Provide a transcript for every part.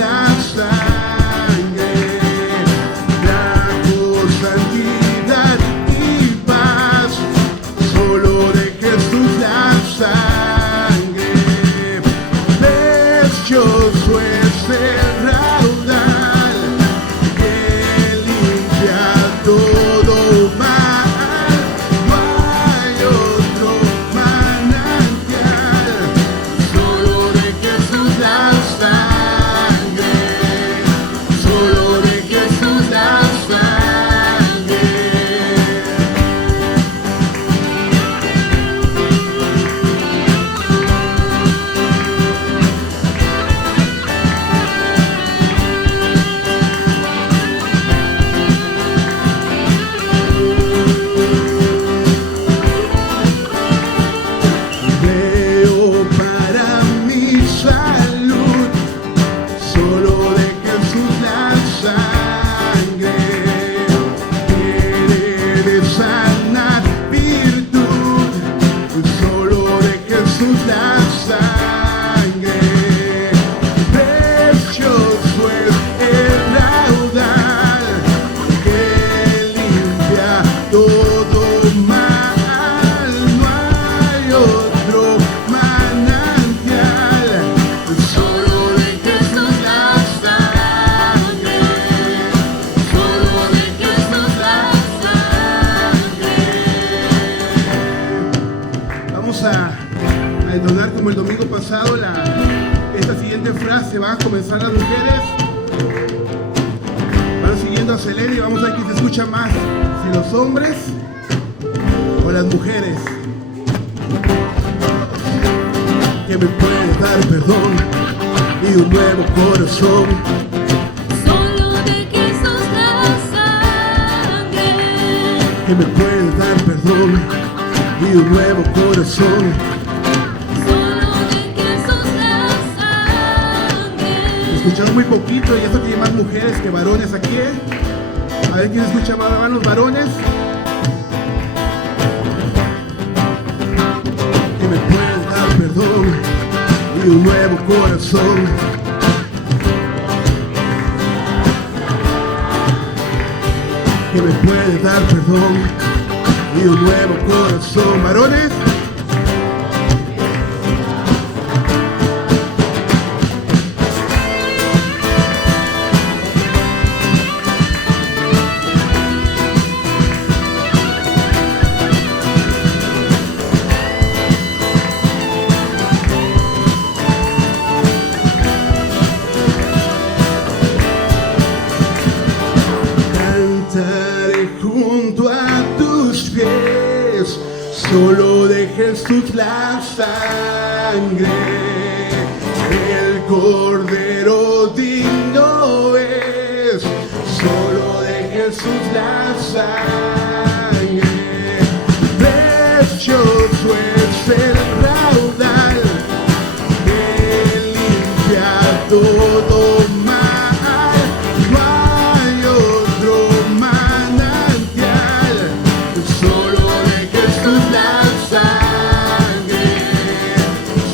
la sangre, trajo santidad y paz, solo de Jesús la sangre, precioso es el raudal que limpia todo mal, no hay otro manantial, solo de Jesús la sangre, solo de Jesús la sangre. Veo para mi salud, solo de Jesús la sangre, quiere sanar virtud, solo de Jesús la sangre, precioso es el raudal que limpia todo mal, no hay otro manantial, solo de Jesús la sangre, solo de Jesús la sangre. Vamos a entonar como el domingo pasado esta siguiente frase. Van a comenzar las mujeres, van siguiendo a Selene y vamos a ver quién se escucha más, si los hombres o las mujeres. Que me puede dar perdón y un nuevo corazón, Solo de Jesús la sangre, que me puede dar perdón y un nuevo corazón. solo de Jesús la sangre. Escucharon muy poquito y eso tiene más mujeres que varones aquí, ¿eh? A ver quién escucha más, van los varones. Que me puede dar perdón y un nuevo corazón, que me puede dar perdón y un nuevo corazón. Varones, cantaré junto a tus pies, solo de Jesús la sangre, el cordero digno es, solo de Jesús la sangre, precioso es el raudal que limpia todo mal, no hay otro manantial, solo de Jesús la sangre,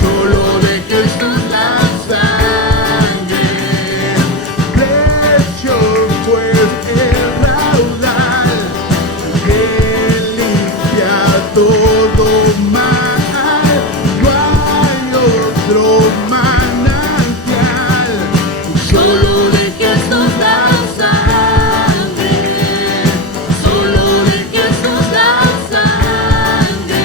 solo de Jesús la sangre, precioso es el raudal que limpia todo mal, no hay otro manantial, solo de Jesús la sangre, solo de Jesús la sangre.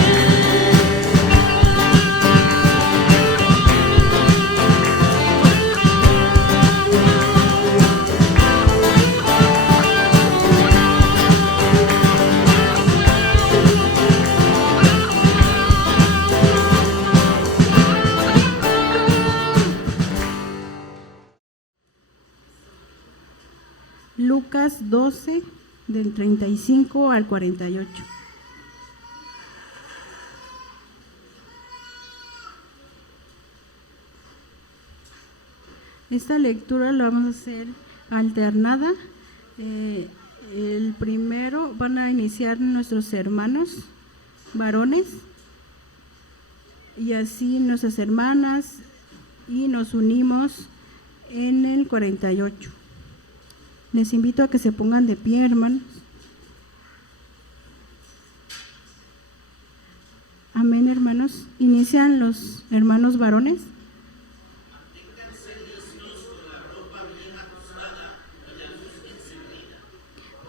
Lucas 12, del 35 al 48. Esta lectura la vamos a hacer alternada. El primero van a iniciar nuestros hermanos varones y así nuestras hermanas, y nos unimos en el 48. Les invito a que se pongan de pie, hermanos. Amén, hermanos. Inician los hermanos varones.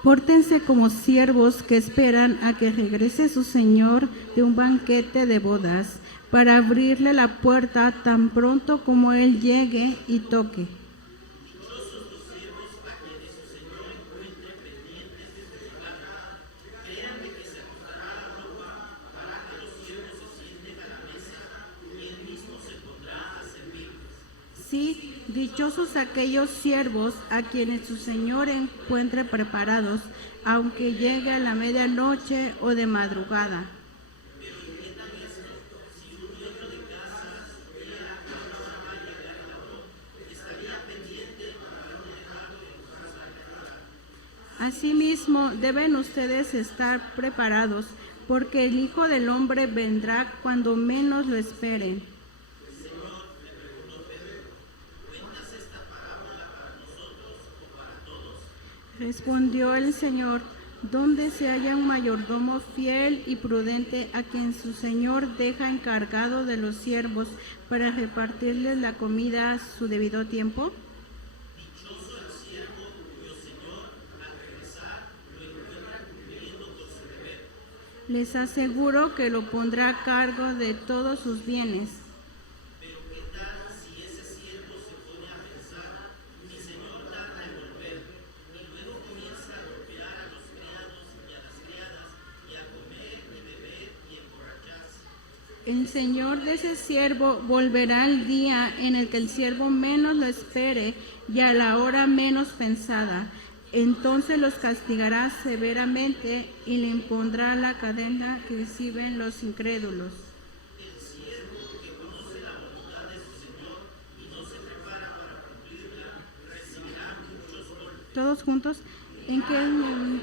Pórtense como siervos que esperan a que regrese su señor de un banquete de bodas, para abrirle la puerta tan pronto como él llegue y toque. Sí, dichosos aquellos siervos a quienes su señor encuentre preparados, aunque llegue a la medianoche o de madrugada. Asimismo, deben ustedes estar preparados, porque el Hijo del Hombre vendrá cuando menos lo esperen. Respondió el Señor: ¿dónde se halla un mayordomo fiel y prudente a quien su señor deja encargado de los siervos para repartirles la comida a su debido tiempo? Les aseguro que lo pondrá a cargo de todos sus bienes. El señor de ese siervo volverá el día en el que el siervo menos lo espere y a la hora menos pensada. Entonces los castigará severamente y le impondrá la cadena que reciben los incrédulos. Todos juntos, en que él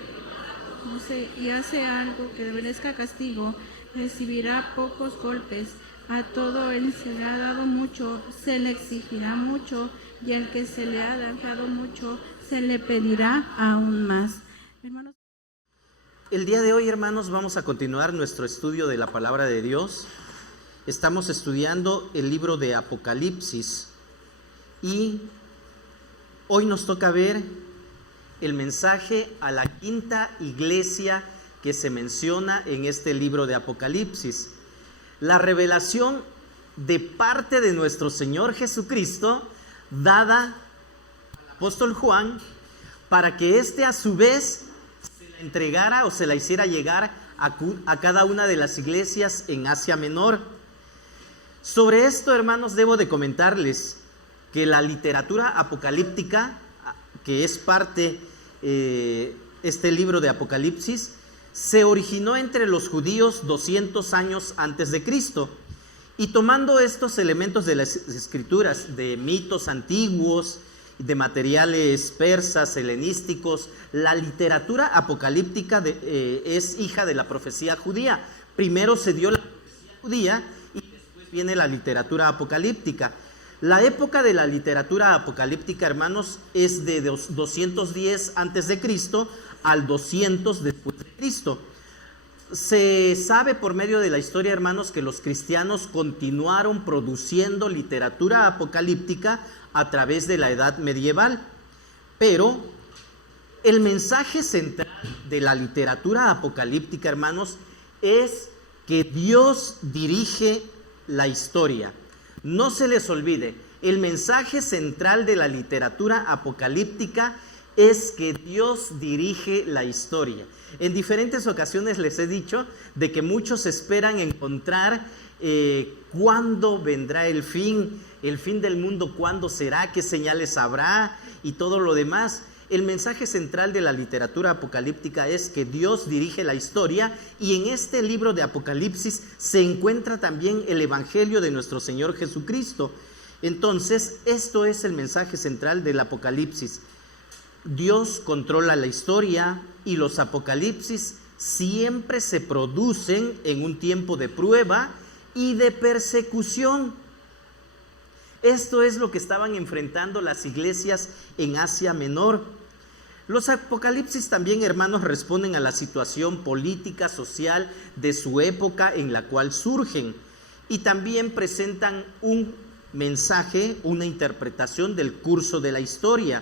no sé, y hace algo que merezca castigo, recibirá pocos golpes. A todo él se le ha dado mucho, se le exigirá mucho, y al que se le ha dado mucho, se le pedirá aún más. Hermanos, el día de hoy, hermanos, vamos a continuar nuestro estudio de la palabra de Dios. Estamos estudiando el libro de Apocalipsis y hoy nos toca ver el mensaje a la quinta iglesia que se menciona en este libro de Apocalipsis. La revelación de parte de nuestro Señor Jesucristo dada al apóstol Juan para que éste a su vez se la entregara o se la hiciera llegar a cada una de las iglesias en Asia Menor. Sobre esto, hermanos, debo de comentarles que la literatura apocalíptica, que es parte este libro de Apocalipsis, se originó entre los judíos 200 años antes de Cristo, y tomando estos elementos de las escrituras, de mitos antiguos, de materiales persas, helenísticos, la literatura apocalíptica es hija de la profecía judía. Primero se dio la profecía judía y después viene la literatura apocalíptica. La época de la literatura apocalíptica, hermanos, es de 210 antes de Cristo al 200 después de Cristo. Se sabe por medio de la historia, hermanos, que los cristianos continuaron produciendo literatura apocalíptica a través de la edad medieval, pero el mensaje central de la literatura apocalíptica, hermanos, es que Dios dirige la historia. No se les olvide, el mensaje central de la literatura apocalíptica es que Dios dirige la historia. En diferentes ocasiones les he dicho de que muchos esperan encontrar cuándo vendrá el fin del mundo, cuándo será, qué señales habrá y todo lo demás. El mensaje central de la literatura apocalíptica es que Dios dirige la historia, y en este libro de Apocalipsis se encuentra también el evangelio de nuestro Señor Jesucristo. Entonces, esto es el mensaje central del Apocalipsis. Dios controla la historia, y los apocalipsis siempre se producen en un tiempo de prueba y de persecución. Esto es lo que estaban enfrentando las iglesias en Asia Menor. Los apocalipsis también, hermanos, responden a la situación política, social de su época en la cual surgen, y también presentan un mensaje, una interpretación del curso de la historia.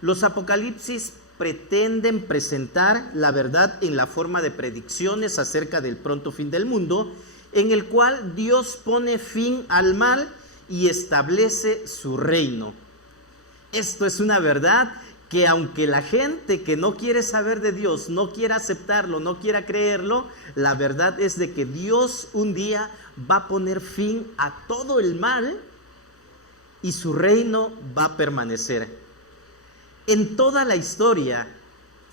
Los apocalipsis pretenden presentar la verdad en la forma de predicciones acerca del pronto fin del mundo, en el cual Dios pone fin al mal y establece su reino. Esto es una verdad que, aunque la gente que no quiere saber de Dios, no quiera aceptarlo, no quiera creerlo, la verdad es de que Dios un día va a poner fin a todo el mal y su reino va a permanecer. En toda la historia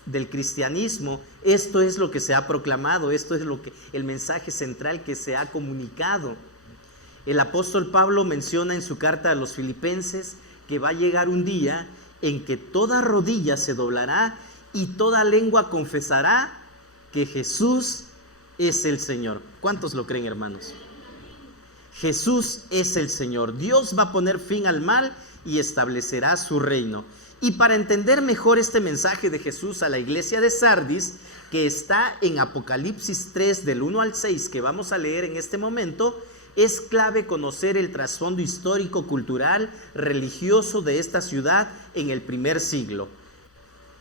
del cristianismo, esto es lo que se ha proclamado, esto es el mensaje central que se ha comunicado. El apóstol Pablo menciona en su carta a los Filipenses que va a llegar un día en que toda rodilla se doblará y toda lengua confesará que Jesús es el Señor. ¿Cuántos lo creen, hermanos? Jesús es el Señor. Dios va a poner fin al mal y establecerá su reino. Y para entender mejor este mensaje de Jesús a la iglesia de Sardis, que está en Apocalipsis 3 del 1 al 6, que vamos a leer en este momento, es clave conocer el trasfondo histórico, cultural, religioso de esta ciudad en el primer siglo.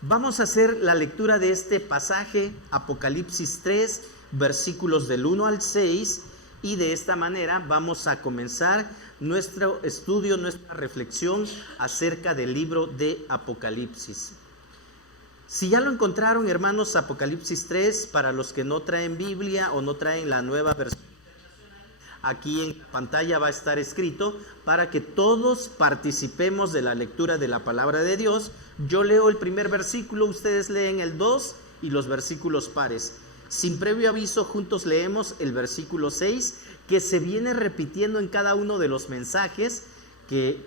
Vamos a hacer la lectura de este pasaje, Apocalipsis 3, versículos del 1 al 6, y de esta manera vamos a comenzar nuestro estudio, nuestra reflexión acerca del libro de Apocalipsis. Si ya lo encontraron, hermanos, Apocalipsis 3, para los que no traen Biblia o no traen la nueva versión, aquí en pantalla va a estar escrito para que todos participemos de la lectura de la palabra de Dios. Yo leo el primer versículo, ustedes leen el 2 y los versículos pares. Sin previo aviso, juntos leemos el versículo 6, que se viene repitiendo en cada uno de los mensajes que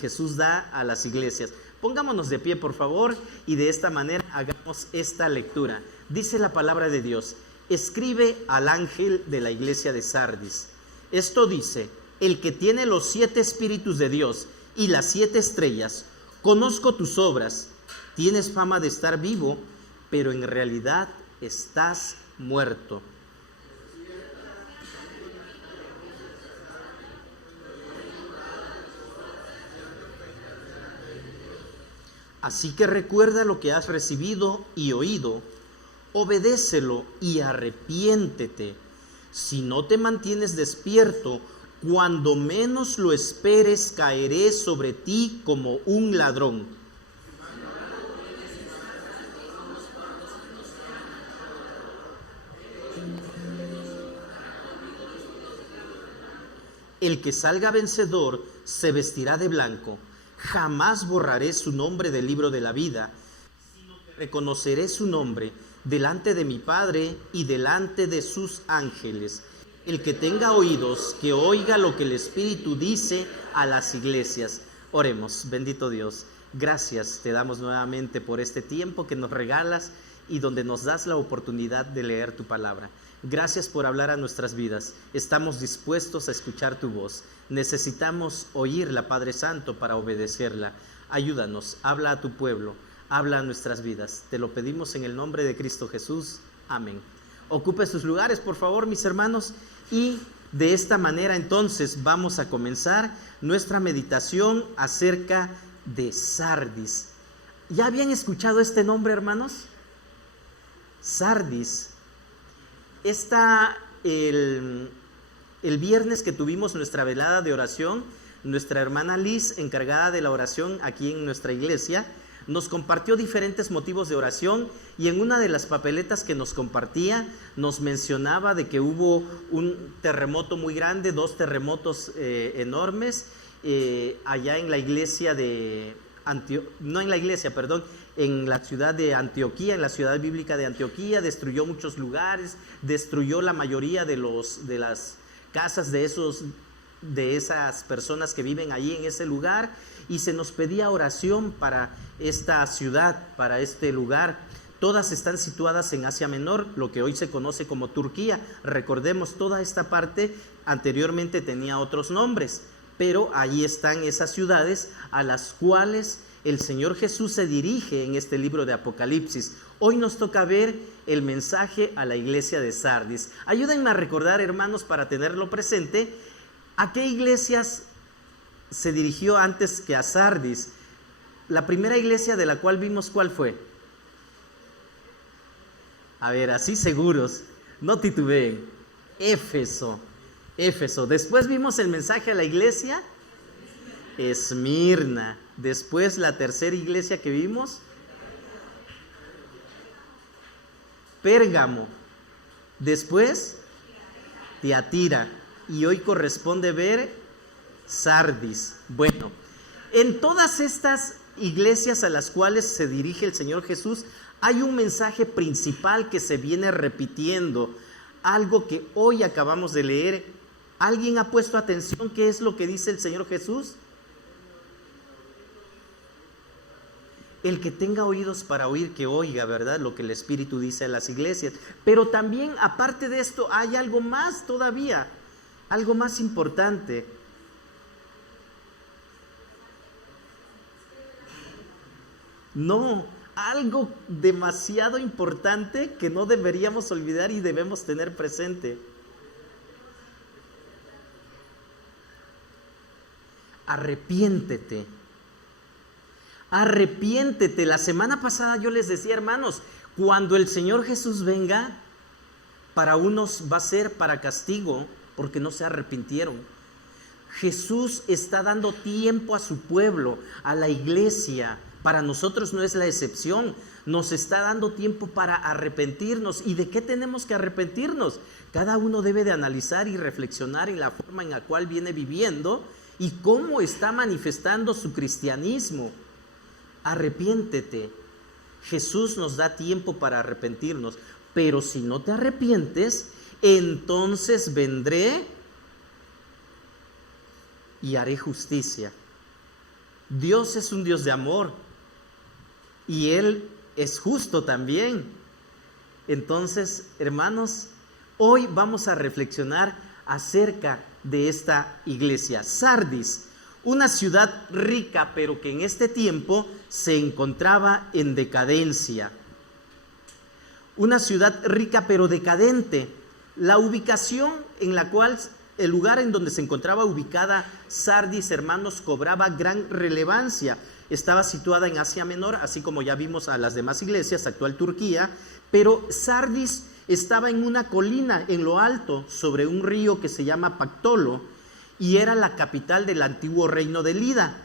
Jesús da a las iglesias. Pongámonos de pie, por favor, y de esta manera hagamos esta lectura. Dice la palabra de Dios: escribe al ángel de la iglesia de Sardis. Esto dice: el que tiene los 7 espíritus de Dios y las 7 estrellas, conozco tus obras. Tienes fama de estar vivo, pero en realidad estás muerto. Así que recuerda lo que has recibido y oído, obedécelo y arrepiéntete. Si no te mantienes despierto, cuando menos lo esperes, caeré sobre ti como un ladrón. El que salga vencedor se vestirá de blanco. Jamás borraré su nombre del libro de la vida, sino que reconoceré su nombre delante de mi Padre y delante de sus ángeles. El que tenga oídos, que oiga lo que el Espíritu dice a las iglesias. Oremos. Bendito Dios, gracias te damos nuevamente por este tiempo que nos regalas y donde nos das la oportunidad de leer tu palabra. Gracias por hablar a nuestras vidas. Estamos dispuestos a escuchar tu voz. Necesitamos oírla, Padre Santo, para obedecerla. Ayúdanos, habla a tu pueblo, habla a nuestras vidas. Te lo pedimos en el nombre de Cristo Jesús. Amén. Ocupe sus lugares, por favor, mis hermanos. Y de esta manera, entonces, vamos a comenzar nuestra meditación acerca de Sardis. ¿Ya habían escuchado este nombre, hermanos? Sardis. El viernes que tuvimos nuestra velada de oración, nuestra hermana Liz, encargada de la oración aquí en nuestra iglesia, nos compartió diferentes motivos de oración, y en una de las papeletas que nos compartía nos mencionaba de que hubo un terremoto muy grande, 2 terremotos enormes allá en la iglesia de en la ciudad de Antioquía, en la ciudad bíblica de Antioquía. Destruyó muchos lugares, destruyó la mayoría de las casas de esas personas que viven allí en ese lugar, y se nos pedía oración para esta ciudad, para este lugar. Todas están situadas en Asia Menor, lo que hoy se conoce como Turquía. Recordemos, toda esta parte anteriormente tenía otros nombres, pero ahí están esas ciudades a las cuales el Señor Jesús se dirige en este libro de Apocalipsis. Hoy nos toca ver el mensaje a la iglesia de Sardis. Ayúdenme a recordar, hermanos, para tenerlo presente, ¿a qué iglesias se dirigió antes que a Sardis? La primera iglesia de la cual vimos, ¿cuál fue? A ver, así seguros, no titubeen. Éfeso. Después vimos el mensaje a la iglesia Esmirna. Después la tercera iglesia que vimos, Pérgamo. Después Tiatira. Y hoy corresponde ver Sardis. Bueno, en todas estas iglesias a las cuales se dirige el Señor Jesús, hay un mensaje principal que se viene repitiendo, algo que hoy acabamos de leer. ¿Alguien ha puesto atención qué es lo que dice el Señor Jesús? El que tenga oídos para oír, que oiga, ¿verdad? Lo que el Espíritu dice a las iglesias. Pero también, aparte de esto, hay algo más todavía, algo más importante. No, algo demasiado importante que no deberíamos olvidar y debemos tener presente. Arrepiéntete. Arrepiéntete. La semana pasada yo les decía, hermanos, cuando el Señor Jesús venga, para unos va a ser para castigo, porque no se arrepintieron. Jesús está dando tiempo a su pueblo, a la iglesia. Para nosotros no es la excepción. Nos está dando tiempo para arrepentirnos. ¿Y de qué tenemos que arrepentirnos? Cada uno debe de analizar y reflexionar en la forma en la cual viene viviendo y cómo está manifestando su cristianismo. Arrepiéntete. Jesús nos da tiempo para arrepentirnos, pero si no te arrepientes, entonces vendré y haré justicia. Dios es un Dios de amor y Él es justo también. Entonces, hermanos, hoy vamos a reflexionar acerca de esta iglesia. Sardis, una ciudad rica, pero que en este tiempo se encontraba en decadencia. Una ciudad rica pero decadente. La ubicación en la cual, el lugar en donde se encontraba ubicada Sardis, hermanos, cobraba gran relevancia. Estaba situada en Asia Menor, así como ya vimos a las demás iglesias, actual Turquía, pero Sardis estaba en una colina en lo alto, sobre un río que se llama Pactolo, y era la capital del antiguo reino de Lidia.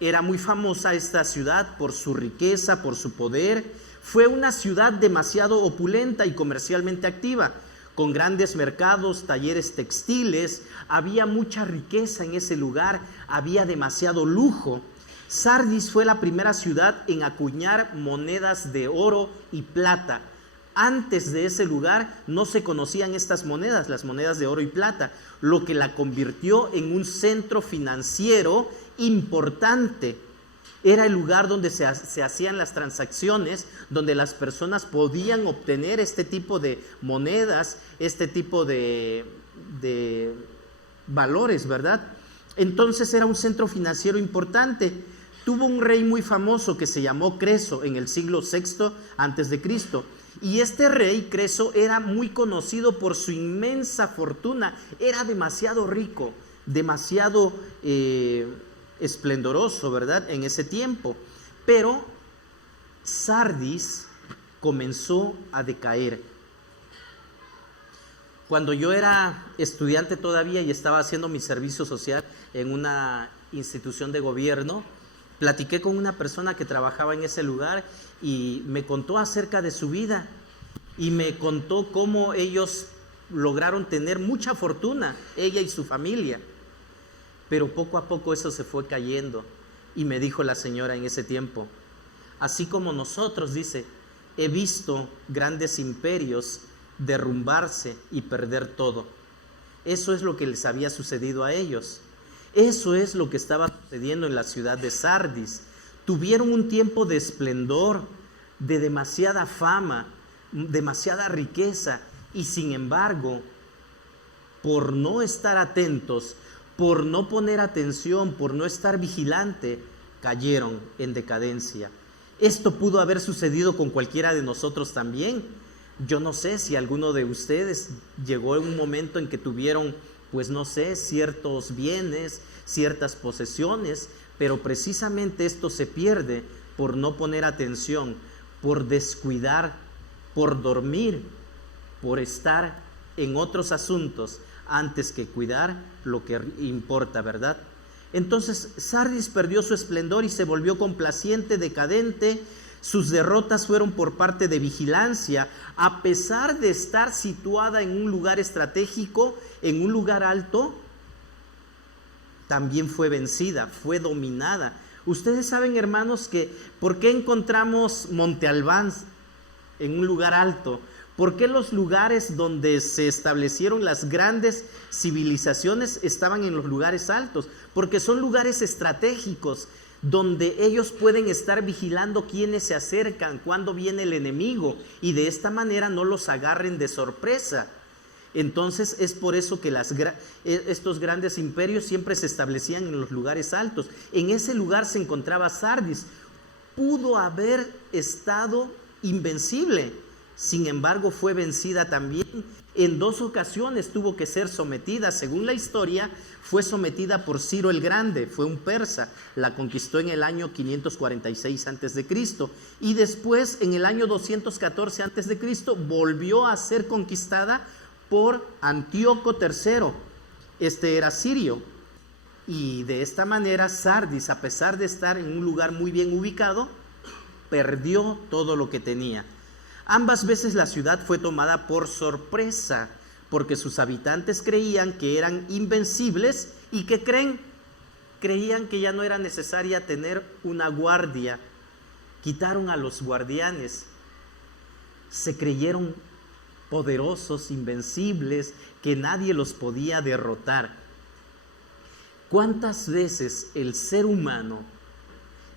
Era muy famosa esta ciudad por su riqueza, por su poder. Fue una ciudad demasiado opulenta y comercialmente activa, con grandes mercados, talleres textiles. Había mucha riqueza en ese lugar, había demasiado lujo. Sardis fue la primera ciudad en acuñar monedas de oro y plata. Antes de ese lugar no se conocían estas monedas, las monedas de oro y plata, lo que la convirtió en un centro financiero importante. Era el lugar donde se hacían las transacciones, donde las personas podían obtener este tipo de monedas, este tipo de valores, ¿verdad? Entonces era un centro financiero importante. Tuvo un rey muy famoso que se llamó Creso en el siglo VI antes de Cristo. Y este rey Creso era muy conocido por su inmensa fortuna. Era demasiado rico, demasiado esplendoroso, ¿verdad? En ese tiempo. Pero Sardis comenzó a decaer. Cuando yo era estudiante todavía y estaba haciendo mi servicio social en una institución de gobierno, platiqué con una persona que trabajaba en ese lugar y me contó acerca de su vida y me contó cómo ellos lograron tener mucha fortuna, ella y su familia. Pero poco a poco eso se fue cayendo. Y me dijo la señora en ese tiempo, así como nosotros, dice, he visto grandes imperios derrumbarse y perder todo. Eso es lo que les había sucedido a ellos. Eso es lo que estaba sucediendo en la ciudad de Sardis. Tuvieron un tiempo de esplendor, de demasiada fama, demasiada riqueza, y sin embargo, por no estar atentos, por no poner atención, por no estar vigilante, cayeron en decadencia. Esto pudo haber sucedido con cualquiera de nosotros también. Yo no sé si alguno de ustedes llegó en un momento en que tuvieron, pues no sé, ciertos bienes, ciertas posesiones, pero precisamente esto se pierde por no poner atención, por descuidar, por dormir, por estar en otros asuntos antes que cuidar lo que importa, ¿verdad? Entonces Sardis perdió su esplendor y se volvió complaciente, decadente. Sus derrotas fueron por parte de vigilancia. A pesar de estar situada en un lugar estratégico, en un lugar alto, también fue vencida, fue dominada. Ustedes saben, hermanos, que ¿por qué encontramos Monte Albán en un lugar alto? ¿Por qué los lugares donde se establecieron las grandes civilizaciones estaban en los lugares altos? Porque son lugares estratégicos donde ellos pueden estar vigilando quiénes se acercan, cuándo viene el enemigo, y de esta manera no los agarren de sorpresa. Entonces es por eso que estos grandes imperios siempre se establecían en los lugares altos. En ese lugar se encontraba Sardis. Pudo haber estado invencible, sin embargo fue vencida también. En 2 ocasiones tuvo que ser sometida. Según la historia, fue sometida por Ciro el Grande, fue un persa, la conquistó en el año 546 a.C. y después en el año 214 a.C. volvió a ser conquistada por Antíoco III. Este era sirio, y de esta manera Sardis, a pesar de estar en un lugar muy bien ubicado, perdió todo lo que tenía. Ambas veces la ciudad fue tomada por sorpresa, porque sus habitantes creían que eran invencibles y que creían que ya no era necesaria tener una guardia. Quitaron a los guardianes, se creyeron poderosos, invencibles, que nadie los podía derrotar. ¿Cuántas veces el ser humano,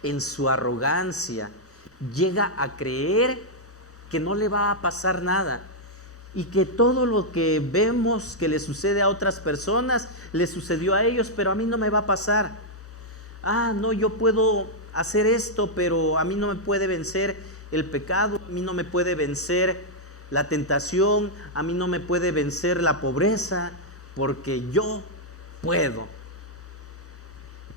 en su arrogancia, llega a creer que no le va a pasar nada, y que todo lo que vemos que le sucede a otras personas, le sucedió a ellos, pero a mí no me va a pasar? Ah, no, yo puedo hacer esto, pero a mí no me puede vencer el pecado, a mí no me puede vencer la tentación, a mí no me puede vencer la pobreza, porque yo puedo.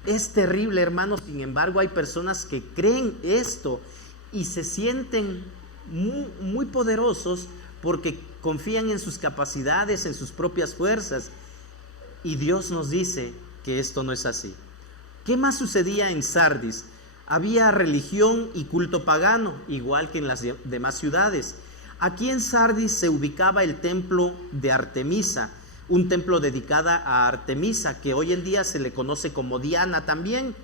Es terrible, hermanos. Sin embargo, hay personas que creen esto y se sienten muy poderosos porque confían en sus capacidades, en sus propias fuerzas. Y Dios nos dice que esto no es así. ¿Qué más sucedía en Sardis? Había religión y culto pagano, igual que en las demás ciudades. Aquí en Sardis se ubicaba el templo de Artemisa, un templo dedicado a Artemisa, que hoy en día se le conoce como Diana también.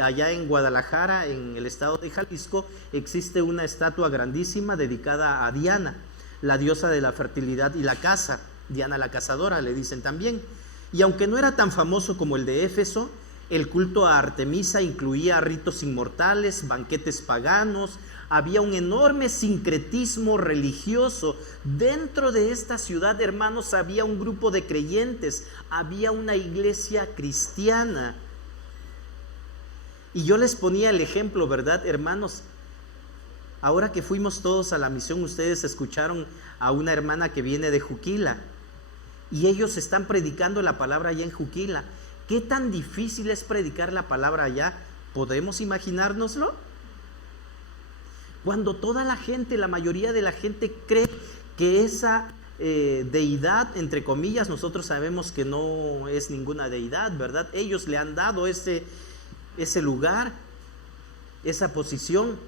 Allá en Guadalajara, en el estado de Jalisco, existe una estatua grandísima dedicada a Diana, la diosa de la fertilidad y la caza. Diana la cazadora, le dicen también. Y aunque no era tan famoso como el de Éfeso, el culto a Artemisa incluía ritos inmortales, banquetes paganos. Había un enorme sincretismo religioso. Dentro de esta ciudad, hermanos, había un grupo de creyentes, había una iglesia cristiana. Y yo les ponía el ejemplo, ¿verdad, hermanos? Ahora que fuimos todos a la misión, ustedes escucharon a una hermana que viene de Juquila, y ellos están predicando la palabra allá en Juquila. ¿Qué tan difícil es predicar la palabra allá? ¿Podemos imaginárnoslo? Cuando toda la gente, la mayoría de la gente cree que esa deidad, entre comillas, nosotros sabemos que no es ninguna deidad, ¿verdad? Ellos le han dado ese lugar, esa posición.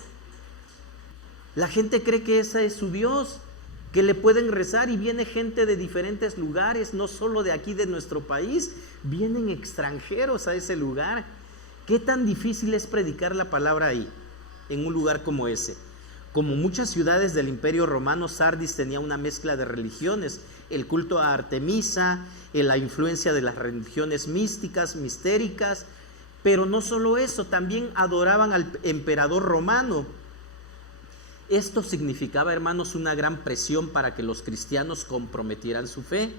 La gente cree que ese es su Dios, que le pueden rezar, y viene gente de diferentes lugares, no solo de aquí de nuestro país, vienen extranjeros a ese lugar. ¿Qué tan difícil es predicar la palabra ahí, en un lugar como ese? Como muchas ciudades del Imperio Romano, Sardis tenía una mezcla de religiones, el culto a Artemisa, la influencia de las religiones místicas, mistéricas. Pero no solo eso, también adoraban al emperador romano. Esto significaba, hermanos, una gran presión para que los cristianos comprometieran su fe.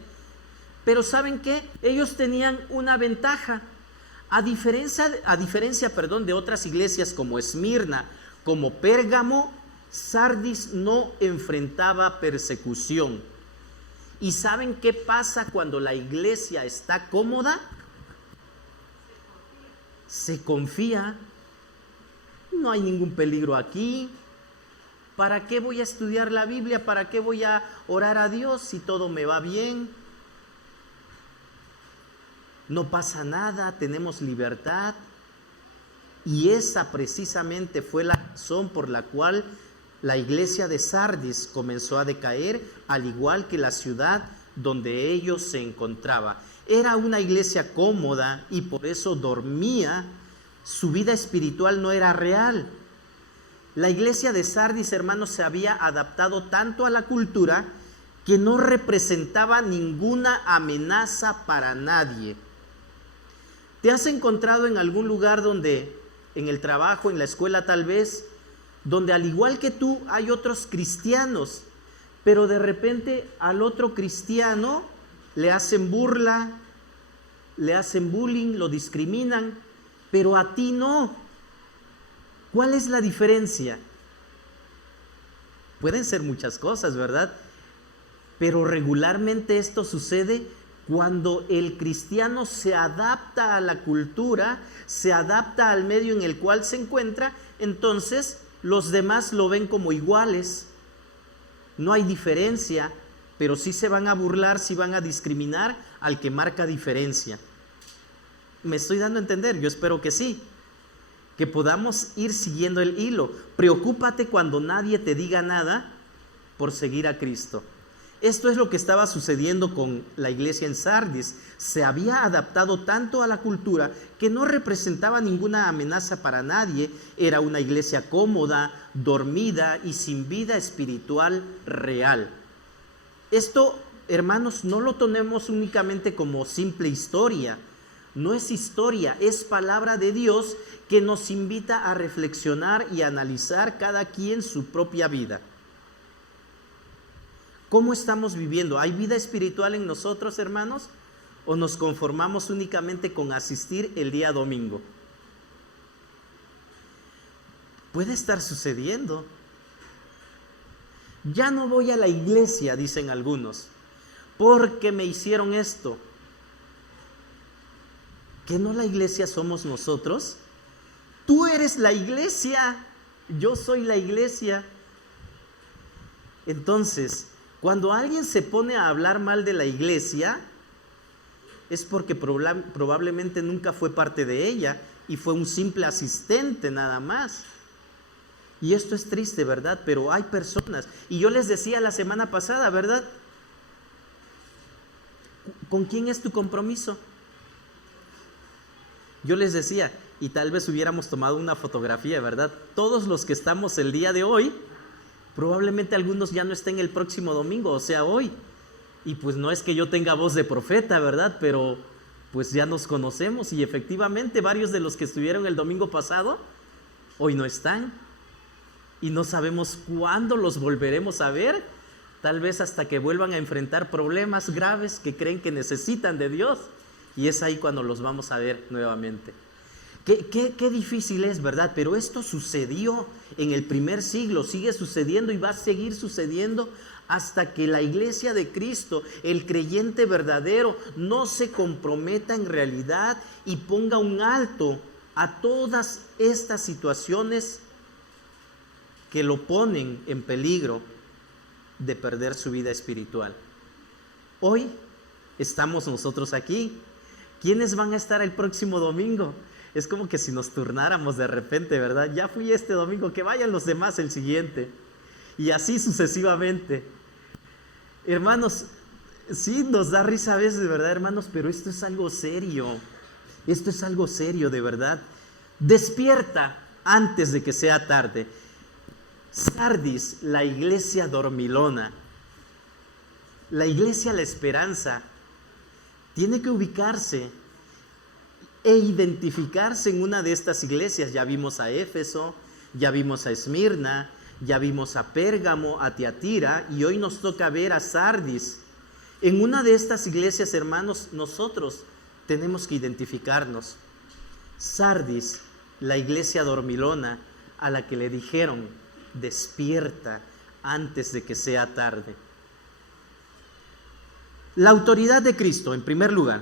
Pero ¿saben qué? Ellos tenían una ventaja. A diferencia, de otras iglesias como Esmirna, como Pérgamo, Sardis no enfrentaba persecución. ¿Y saben qué pasa cuando la iglesia está cómoda? Se confía. No hay ningún peligro aquí. ¿Para qué voy a estudiar la Biblia? ¿Para qué voy a orar a Dios si todo me va bien? No pasa nada, tenemos libertad. Y esa precisamente fue la razón por la cual la iglesia de Sardis comenzó a decaer, al igual que la ciudad donde ellos se encontraban. Era una iglesia cómoda y por eso dormía. Su vida espiritual no era real. La iglesia de Sardis, hermanos, se había adaptado tanto a la cultura que no representaba ninguna amenaza para nadie. ¿Te has encontrado en algún lugar donde, en el trabajo, en la escuela tal vez, donde al igual que tú hay otros cristianos, pero de repente al otro cristiano le hacen burla, le hacen bullying, lo discriminan, pero a ti no? ¿Cuál es la diferencia? Pueden ser muchas cosas, ¿verdad? Pero regularmente esto sucede cuando el cristiano se adapta a la cultura, se adapta al medio en el cual se encuentra, entonces los demás lo ven como iguales. No hay diferencia, pero sí se van a burlar, sí van a discriminar al que marca diferencia. ¿Me estoy dando a entender? Yo espero que sí. Que podamos ir siguiendo el hilo. Preocúpate cuando nadie te diga nada por seguir a Cristo. Esto es lo que estaba sucediendo con la iglesia en Sardis. Se había adaptado tanto a la cultura que no representaba ninguna amenaza para nadie. Era una iglesia cómoda, dormida y sin vida espiritual real. Esto, hermanos, no lo tomemos únicamente como simple historia. No es historia, es palabra de Dios que nos invita a reflexionar y analizar cada quien su propia vida. ¿Cómo estamos viviendo? ¿Hay vida espiritual en nosotros, hermanos? ¿O nos conformamos únicamente con asistir el día domingo? Puede estar sucediendo. Ya no voy a la iglesia, dicen algunos, porque me hicieron esto. ¿Que no la iglesia somos nosotros? Tú eres la iglesia, yo soy la iglesia. Entonces, cuando alguien se pone a hablar mal de la iglesia, es porque probablemente nunca fue parte de ella y fue un simple asistente nada más. Y esto es triste, ¿verdad? Pero hay personas, y yo les decía la semana pasada, ¿verdad? ¿Con quién es tu compromiso? Yo les decía, y tal vez hubiéramos tomado una fotografía, ¿verdad? Todos los que estamos el día de hoy, probablemente algunos ya no estén el próximo domingo, o sea, hoy. Y pues no es que yo tenga voz de profeta, ¿verdad? Pero pues ya nos conocemos y efectivamente varios de los que estuvieron el domingo pasado, hoy no están. Y no sabemos cuándo los volveremos a ver, tal vez hasta que vuelvan a enfrentar problemas graves que creen que necesitan de Dios. Y es ahí cuando los vamos a ver nuevamente. Qué difícil es, ¿verdad? Pero esto sucedió en el primer siglo, sigue sucediendo y va a seguir sucediendo hasta que la iglesia de Cristo, el creyente verdadero, no se comprometa en realidad y ponga un alto a todas estas situaciones que lo ponen en peligro de perder su vida espiritual. Hoy estamos nosotros aquí. ¿Quiénes van a estar el próximo domingo? Es como que si nos turnáramos de repente, ¿verdad? Ya fui este domingo, que vayan los demás el siguiente. Y así sucesivamente. Hermanos, sí nos da risa a veces, ¿verdad, hermanos? Pero esto es algo serio. Esto es algo serio, de verdad. Despierta antes de que sea tarde. Sardis, la iglesia dormilona. La iglesia La Esperanza tiene que ubicarse e identificarse en una de estas iglesias. Ya vimos a Éfeso, ya vimos a Esmirna, ya vimos a Pérgamo, a Tiatira, y hoy nos toca ver a Sardis. En una de estas iglesias, hermanos, nosotros tenemos que identificarnos. Sardis, la iglesia dormilona a la que le dijeron, despierta antes de que sea tarde. La autoridad de Cristo, en primer lugar,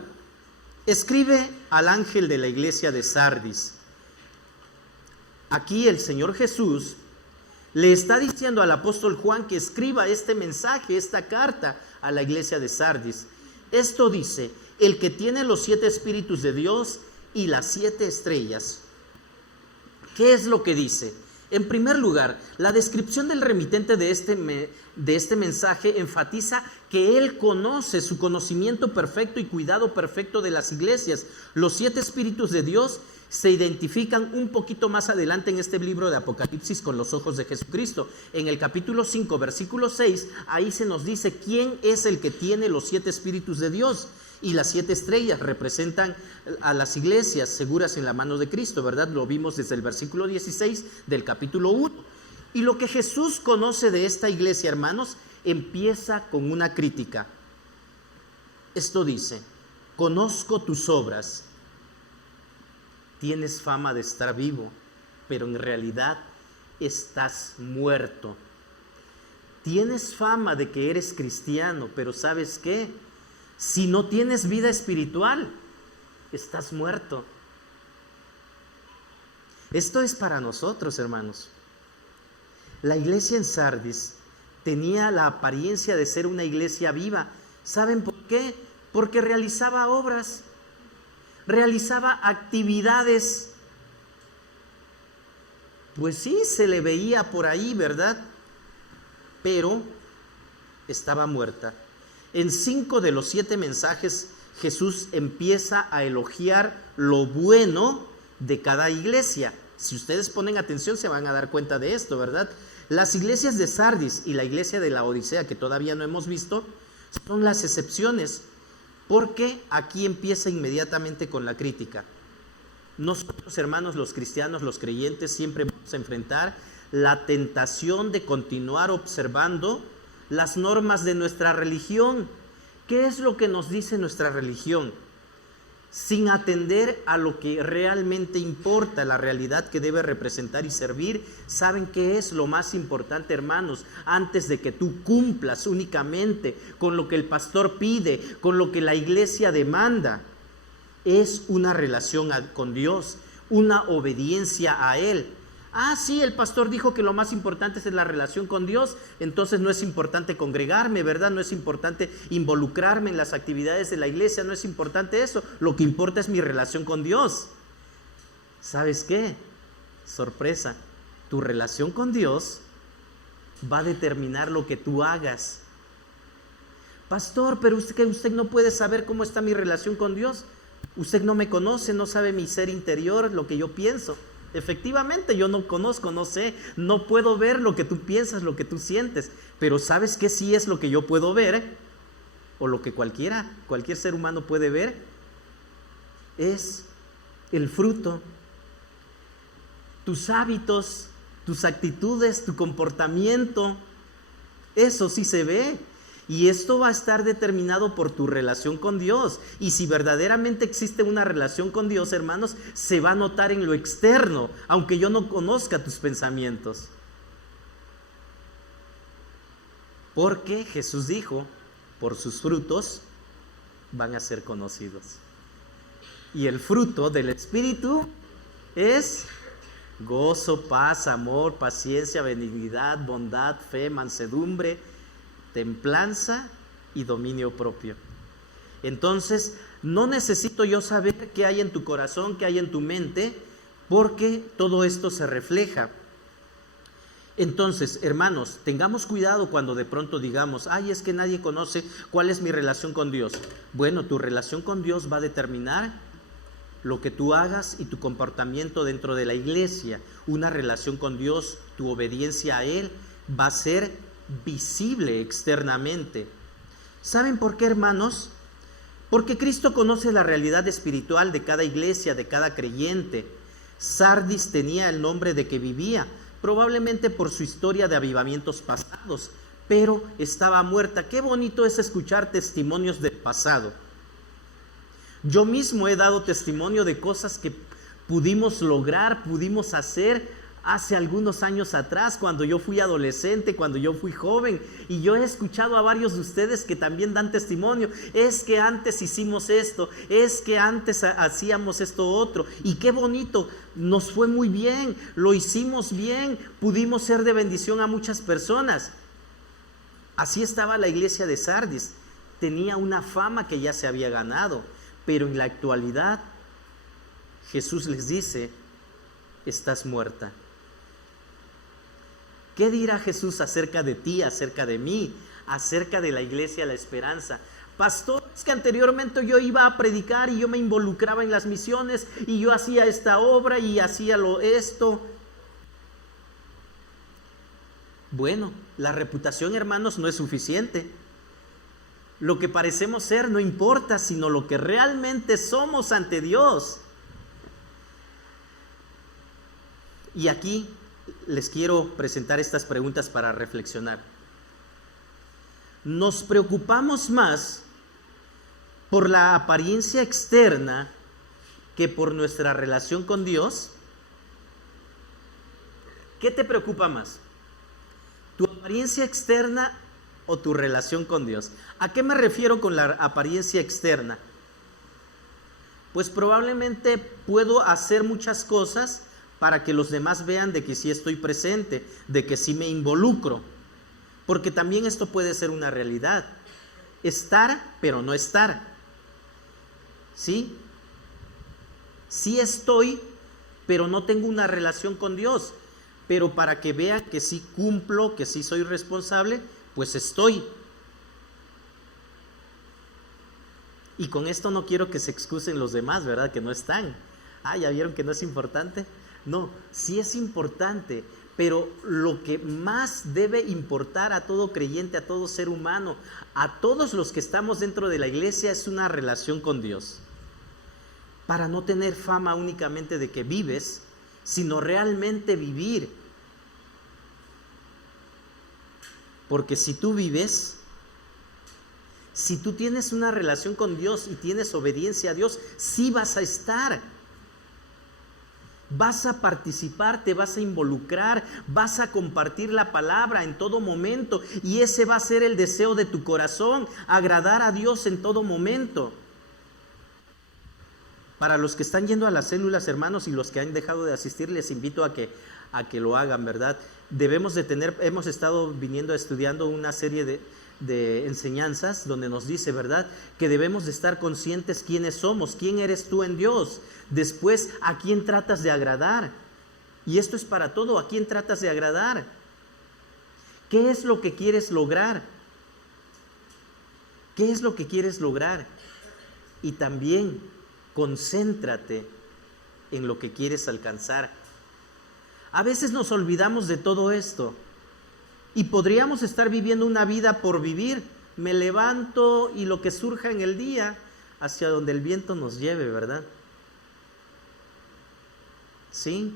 escribe al ángel de la iglesia de Sardis. Aquí el Señor Jesús le está diciendo al apóstol Juan que escriba este mensaje, esta carta a la iglesia de Sardis. Esto dice: el que tiene los 7 espíritus de Dios y las 7 estrellas. ¿Qué es lo que dice? En primer lugar, la descripción del remitente de este mensaje enfatiza que él conoce su conocimiento perfecto y cuidado perfecto de las iglesias. Los 7 espíritus de Dios se identifican un poquito más adelante en este libro de Apocalipsis con los ojos de Jesucristo. En el capítulo 5, versículo 6, ahí se nos dice quién es el que tiene los 7 espíritus de Dios. Y las 7 estrellas representan a las iglesias seguras en la mano de Cristo, ¿verdad? Lo vimos desde el versículo 16 del capítulo 1. Y lo que Jesús conoce de esta iglesia, hermanos, empieza con una crítica. Esto dice: conozco tus obras. Tienes fama de estar vivo, pero en realidad estás muerto. Tienes fama de que eres cristiano, pero ¿sabes qué? Si no tienes vida espiritual, estás muerto. Esto es para nosotros, hermanos. La iglesia en Sardis tenía la apariencia de ser una iglesia viva. ¿Saben por qué? Porque realizaba obras, realizaba actividades. Pues sí, se le veía por ahí, ¿verdad? Pero estaba muerta. En 5 de los 7 mensajes, Jesús empieza a elogiar lo bueno de cada iglesia. Si ustedes ponen atención, se van a dar cuenta de esto, ¿verdad? Las iglesias de Sardis y la iglesia de la Odisea, que todavía no hemos visto, son las excepciones, porque aquí empieza inmediatamente con la crítica. Nosotros, hermanos, los cristianos, los creyentes, siempre vamos a enfrentar la tentación de continuar observando las normas de nuestra religión. ¿Qué es lo que nos dice nuestra religión? Sin atender a lo que realmente importa, la realidad que debe representar y servir. ¿Saben qué es lo más importante, hermanos? Antes de que tú cumplas únicamente con lo que el pastor pide, con lo que la iglesia demanda, es una relación con Dios, una obediencia a Él. Ah, sí, el pastor dijo que lo más importante es la relación con Dios, entonces no es importante congregarme, ¿verdad? No es importante involucrarme en las actividades de la iglesia, no es importante eso, lo que importa es mi relación con Dios. ¿Sabes qué? Sorpresa, tu relación con Dios va a determinar lo que tú hagas. Pastor, pero usted no puede saber cómo está mi relación con Dios. Usted no me conoce, no sabe mi ser interior, lo que yo pienso. Efectivamente, yo no conozco, no sé, no puedo ver lo que tú piensas, lo que tú sientes, pero ¿sabes qué sí es lo que yo puedo ver? O lo que cualquier ser humano puede ver, es el fruto. Tus hábitos, tus actitudes, tu comportamiento, eso sí se ve. Y esto va a estar determinado por tu relación con Dios. Y si verdaderamente existe una relación con Dios, hermanos, se va a notar en lo externo, aunque yo no conozca tus pensamientos. Porque Jesús dijo, por sus frutos van a ser conocidos. Y el fruto del Espíritu es gozo, paz, amor, paciencia, benignidad, bondad, fe, mansedumbre, templanza y dominio propio. Entonces, no necesito yo saber qué hay en tu corazón, qué hay en tu mente, porque todo esto se refleja. Entonces, hermanos, tengamos cuidado cuando de pronto digamos, ay, es que nadie conoce cuál es mi relación con Dios. Bueno, tu relación con Dios va a determinar lo que tú hagas y tu comportamiento dentro de la iglesia. Una relación con Dios, tu obediencia a Él va a ser visible externamente. ¿Saben por qué, hermanos? Porque Cristo conoce la realidad espiritual de cada iglesia, de cada creyente. Sardis tenía el nombre de que vivía, probablemente por su historia de avivamientos pasados, pero estaba muerta. Qué bonito es escuchar testimonios del pasado. Yo mismo he dado testimonio de cosas que pudimos lograr, pudimos hacer hace algunos años atrás, cuando yo fui adolescente, cuando yo fui joven, y yo he escuchado a varios de ustedes que también dan testimonio. Es que antes hicimos esto, es que antes hacíamos esto otro, y qué bonito, nos fue muy bien, lo hicimos bien, pudimos ser de bendición a muchas personas. Así estaba la iglesia de Sardis, tenía una fama que ya se había ganado, pero en la actualidad Jesús les dice: estás muerta. ¿Qué dirá Jesús acerca de ti, acerca de mí, acerca de la iglesia La Esperanza? Pastor, es que anteriormente yo iba a predicar y yo me involucraba en las misiones y yo hacía esta obra y hacía esto. Bueno, la reputación, hermanos, no es suficiente. Lo que parecemos ser no importa, sino lo que realmente somos ante Dios. Y aquí les quiero presentar estas preguntas para reflexionar. ¿Nos preocupamos más por la apariencia externa que por nuestra relación con Dios? ¿Qué te preocupa más? ¿Tu apariencia externa o tu relación con Dios? ¿A qué me refiero con la apariencia externa? Pues probablemente puedo hacer muchas cosas para que los demás vean de que sí estoy presente, de que sí me involucro, porque también esto puede ser una realidad. Estar, pero no estar. ¿Sí? Sí estoy, pero no tengo una relación con Dios, pero para que vean que sí cumplo, que sí soy responsable, pues estoy. Y con esto no quiero que se excusen los demás, ¿verdad? Que no están. Ah, ¿ya vieron que no es importante? No, sí es importante, pero lo que más debe importar a todo creyente, a todo ser humano, a todos los que estamos dentro de la iglesia, es una relación con Dios. Para no tener fama únicamente de que vives, sino realmente vivir. Porque si tú vives, si tú tienes una relación con Dios y tienes obediencia a Dios, sí vas a estar. Vas a participar, te vas a involucrar, vas a compartir la palabra en todo momento, y ese va a ser el deseo de tu corazón, agradar a Dios en todo momento. Para los que están yendo a las células, hermanos, y los que han dejado de asistir, les invito a que lo hagan, ¿verdad? Debemos de tener, hemos estado estudiando una serie de enseñanzas donde nos dice, ¿verdad?, que debemos de estar conscientes quiénes somos, quién eres tú en Dios. Después, ¿a quién tratas de agradar? Y esto es para todo, ¿a quién tratas de agradar? ¿Qué es lo que quieres lograr? ¿Qué es lo que quieres lograr? Y también, concéntrate en lo que quieres alcanzar. A veces nos olvidamos de todo esto y podríamos estar viviendo una vida por vivir. Me levanto y lo que surja en el día, hacia donde el viento nos lleve, ¿verdad? Sí,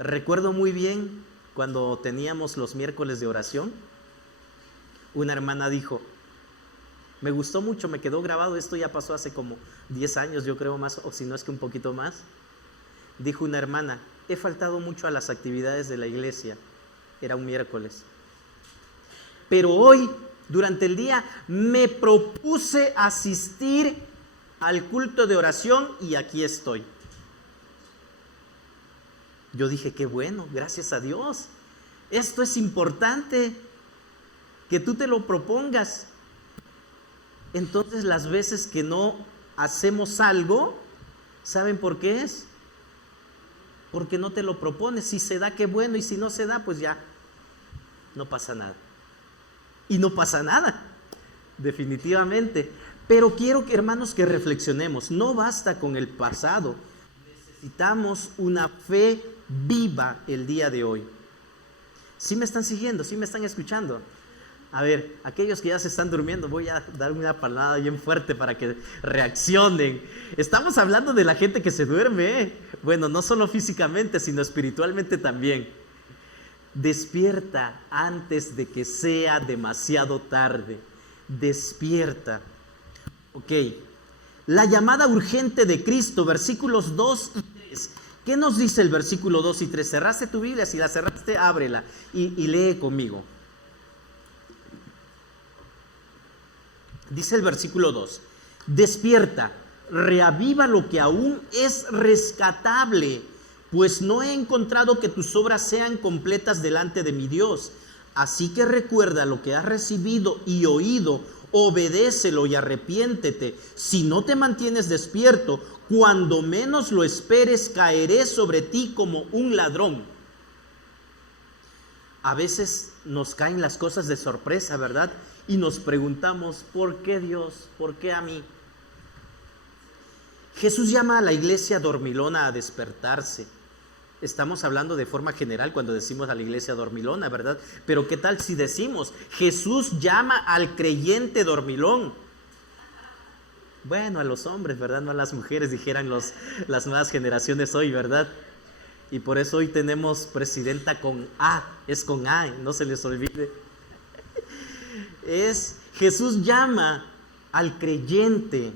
recuerdo muy bien cuando teníamos los miércoles de oración, una hermana dijo, me gustó mucho, me quedó grabado, esto ya pasó hace como 10 años, yo creo más, o si no es que un poquito más. Dijo una hermana, he faltado mucho a las actividades de la iglesia, era un miércoles, pero hoy, durante el día, me propuse asistir al culto de oración y aquí estoy. Yo dije, qué bueno, gracias a Dios. Esto es importante, que tú te lo propongas. Entonces, las veces que no hacemos algo, ¿saben por qué es? Porque no te lo propones. Si se da, qué bueno, y si no se da, pues ya, no pasa nada. Y no pasa nada, definitivamente. Pero quiero, hermanos, que reflexionemos. No basta con el pasado. Necesitamos una fe viva el día de hoy. ¿Sí me están siguiendo? ¿Sí me están escuchando? A ver, aquellos que ya se están durmiendo, voy a dar una palabra bien fuerte para que reaccionen. Estamos hablando de la gente que se duerme, ¿eh? Bueno, no solo físicamente, sino espiritualmente también. Despierta antes de que sea demasiado tarde. Despierta. Ok. La llamada urgente de Cristo, versículos 2 y 3. ¿Qué nos dice el versículo 2 y 3? Cerraste tu Biblia, si la cerraste, ábrela y lee conmigo. Dice el versículo 2. Despierta, reaviva lo que aún es rescatable, pues no he encontrado que tus obras sean completas delante de mi Dios. Así que recuerda lo que has recibido y oído, obedécelo y arrepiéntete. Si no te mantienes despierto, cuando menos lo esperes, caeré sobre ti como un ladrón. A veces nos caen las cosas de sorpresa, ¿verdad? Y nos preguntamos, ¿por qué Dios? ¿Por qué a mí? Jesús llama a la iglesia dormilona a despertarse. Estamos hablando de forma general cuando decimos a la iglesia dormilona, ¿verdad? Pero ¿qué tal si decimos, Jesús llama al creyente dormilón? Bueno, a los hombres, ¿verdad? No a las mujeres, dijeran las nuevas generaciones hoy, ¿verdad? Y por eso hoy tenemos presidenta con A, es con A, no se les olvide. Jesús llama al creyente,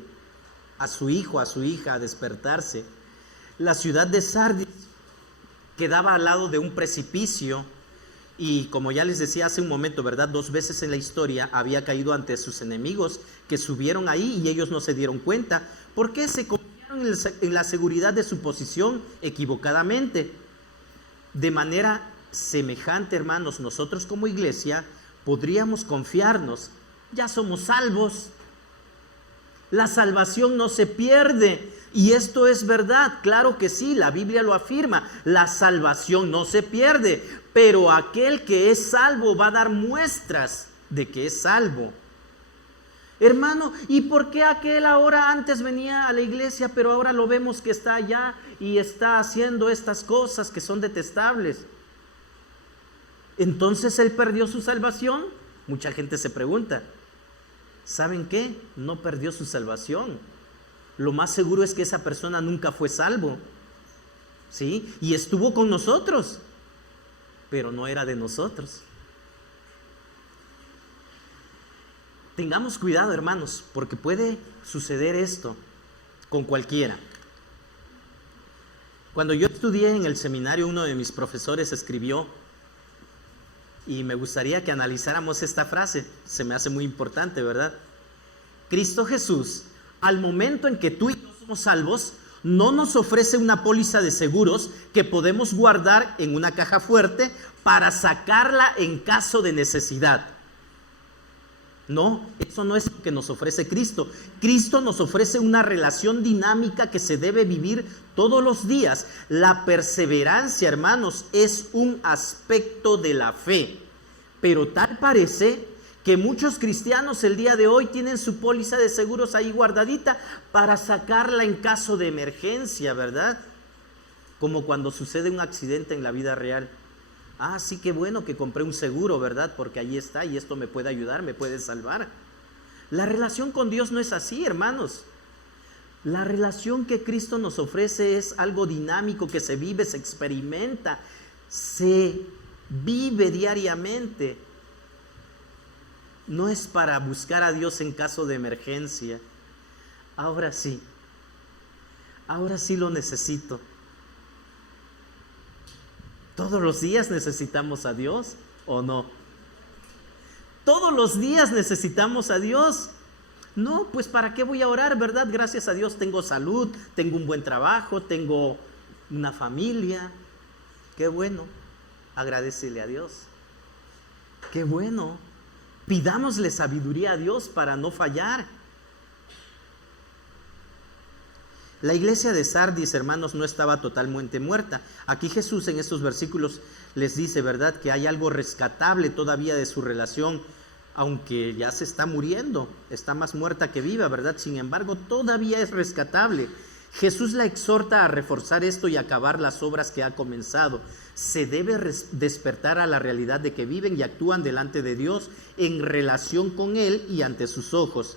a su hijo, a su hija, a despertarse. La ciudad de Sardis quedaba al lado de un precipicio y, como ya les decía hace un momento, ¿verdad? 2 veces en la historia había caído ante sus enemigos que subieron ahí y ellos no se dieron cuenta. ¿Por qué? Se confiaron en la seguridad de su posición equivocadamente. De manera semejante, hermanos, nosotros como iglesia podríamos confiarnos. Ya somos salvos. La salvación no se pierde. Y esto es verdad, claro que sí, la Biblia lo afirma. La salvación no se pierde, pero aquel que es salvo va a dar muestras de que es salvo. Hermano, ¿y por qué aquel ahora antes venía a la iglesia, pero ahora lo vemos que está allá y está haciendo estas cosas que son detestables? ¿Entonces él perdió su salvación? Mucha gente se pregunta. ¿Saben qué? No perdió su salvación. Lo más seguro es que esa persona nunca fue salvo, ¿sí? Y estuvo con nosotros, pero no era de nosotros. Tengamos cuidado, hermanos, porque puede suceder esto con cualquiera. Cuando yo estudié en el seminario, uno de mis profesores escribió, y me gustaría que analizáramos esta frase, se me hace muy importante, ¿verdad? Cristo Jesús, al momento en que tú y yo somos salvos, no nos ofrece una póliza de seguros que podemos guardar en una caja fuerte para sacarla en caso de necesidad. No, eso no es lo que nos ofrece Cristo. Cristo nos ofrece una relación dinámica que se debe vivir todos los días. La perseverancia, hermanos, es un aspecto de la fe. Pero tal parece que muchos cristianos el día de hoy tienen su póliza de seguros ahí guardadita para sacarla en caso de emergencia, ¿verdad? Como cuando sucede un accidente en la vida real. Ah, sí, qué bueno que compré un seguro, ¿verdad? Porque ahí está y esto me puede ayudar, me puede salvar. La relación con Dios no es así, hermanos. La relación que Cristo nos ofrece es algo dinámico que se vive, se experimenta, se vive diariamente. No es para buscar a Dios en caso de emergencia. Ahora sí lo necesito. ¿Todos los días necesitamos a Dios o no? ¿Todos los días necesitamos a Dios? No, pues ¿para qué voy a orar, verdad? Gracias a Dios tengo salud, tengo un buen trabajo, tengo una familia. Qué bueno, agradécele a Dios. Qué bueno. Pidámosle sabiduría a Dios para no fallar. La iglesia de Sardis, hermanos, no estaba totalmente muerta. Aquí Jesús en estos versículos les dice, ¿verdad?, que hay algo rescatable todavía de su relación, aunque ya se está muriendo, está más muerta que viva, ¿verdad? Sin embargo, todavía es rescatable. Jesús la exhorta a reforzar esto y acabar las obras que ha comenzado. Se debe despertar a la realidad de que viven y actúan delante de Dios en relación con Él y ante sus ojos.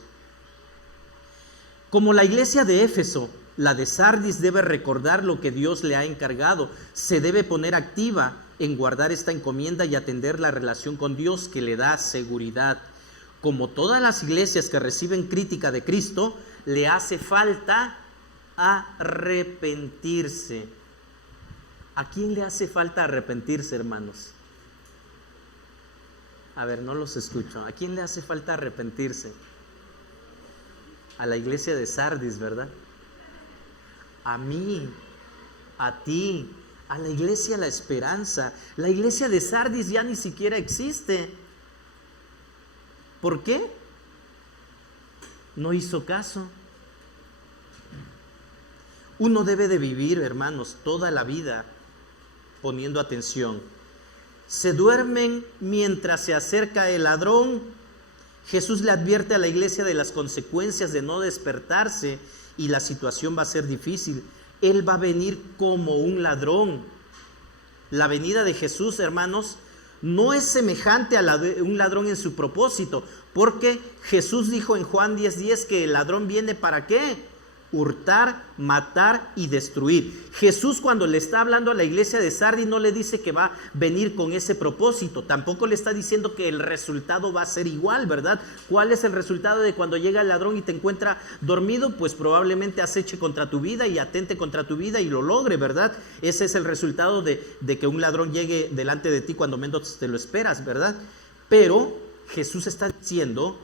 Como la iglesia de Éfeso, la de Sardis debe recordar lo que Dios le ha encargado. Se debe poner activa en guardar esta encomienda y atender la relación con Dios que le da seguridad. Como todas las iglesias que reciben crítica de Cristo, le hace falta arrepentirse. ¿A quién le hace falta arrepentirse, hermanos? A ver, no los escucho. ¿A quién le hace falta arrepentirse? A la iglesia de Sardis, ¿verdad? A mí, a ti, a la iglesia La Esperanza. La iglesia de Sardis ya ni siquiera existe. ¿Por qué? No hizo caso. Uno debe de vivir, hermanos, toda la vida poniendo atención. Se duermen mientras se acerca el ladrón. Jesús le advierte a la iglesia de las consecuencias de no despertarse y la situación va a ser difícil. Él va a venir como un ladrón. La venida de Jesús, hermanos, no es semejante a un ladrón en su propósito, porque Jesús dijo en Juan 10:10 que el ladrón viene ¿para qué? Hurtar, matar y destruir. Jesús, cuando le está hablando a la iglesia de Sardis, no le dice que va a venir con ese propósito, tampoco le está diciendo que el resultado va a ser igual, ¿verdad? ¿Cuál es el resultado de cuando llega el ladrón y te encuentra dormido? Pues probablemente aceche contra tu vida y atente contra tu vida y lo logre, ¿verdad? Ese es el resultado de que un ladrón llegue delante de ti cuando menos te lo esperas, ¿verdad? Pero Jesús está diciendo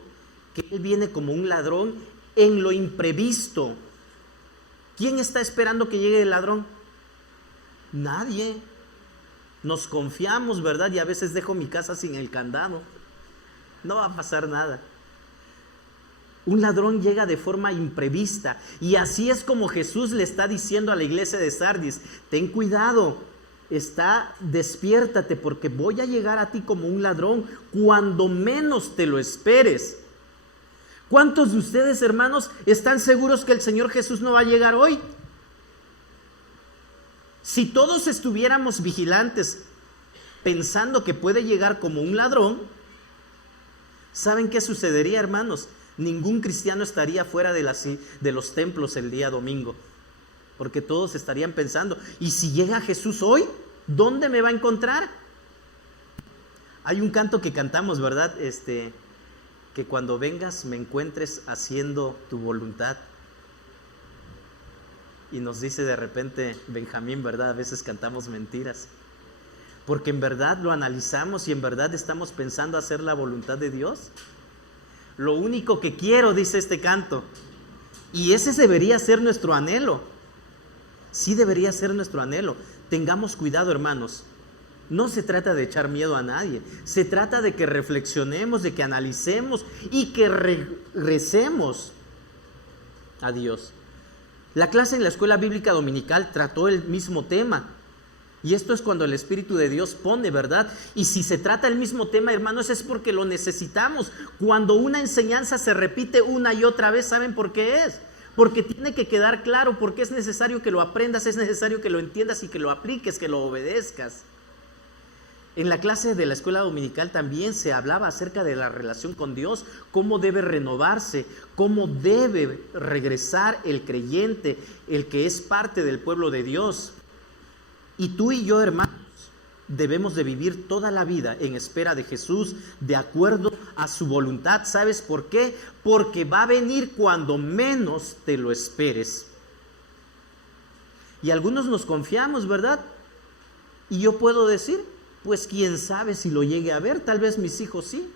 que Él viene como un ladrón en lo imprevisto. ¿Quién está esperando que llegue el ladrón? Nadie. Nos confiamos, ¿verdad? Y a veces dejo mi casa sin el candado. No va a pasar nada. Un ladrón llega de forma imprevista. Y así es como Jesús le está diciendo a la iglesia de Sardis: ten cuidado, despiértate, porque voy a llegar a ti como un ladrón cuando menos te lo esperes. ¿Cuántos de ustedes, hermanos, están seguros que el Señor Jesús no va a llegar hoy? Si todos estuviéramos vigilantes pensando que puede llegar como un ladrón, ¿saben qué sucedería, hermanos? Ningún cristiano estaría fuera de los templos el día domingo, porque todos estarían pensando: ¿y si llega Jesús hoy? ¿Dónde me va a encontrar? Hay un canto que cantamos, ¿verdad? Que cuando vengas me encuentres haciendo tu voluntad. Y nos dice de repente Benjamín, ¿verdad? A veces cantamos mentiras, porque en verdad lo analizamos y en verdad estamos pensando hacer la voluntad de Dios. Lo único que quiero, dice este canto, y ese debería ser nuestro anhelo. Sí debería ser nuestro anhelo. Tengamos cuidado, hermanos. No se trata de echar miedo a nadie, se trata de que reflexionemos, de que analicemos y que regresemos a Dios. La clase en la escuela bíblica dominical trató el mismo tema, y esto es cuando el Espíritu de Dios pone, ¿verdad? Y si se trata el mismo tema, hermanos, es porque lo necesitamos. Cuando una enseñanza se repite una y otra vez, ¿saben por qué es? Porque tiene que quedar claro, porque es necesario que lo aprendas, es necesario que lo entiendas y que lo apliques, que lo obedezcas. En la clase de la escuela dominical también se hablaba acerca de la relación con Dios, cómo debe renovarse, cómo debe regresar el creyente, el que es parte del pueblo de Dios. Y tú y yo, hermanos, debemos de vivir toda la vida en espera de Jesús, de acuerdo a su voluntad. ¿Sabes por qué? Porque va a venir cuando menos te lo esperes. Y algunos nos confiamos, ¿verdad? Y yo puedo decir: pues quién sabe si lo llegue a ver, tal vez mis hijos sí,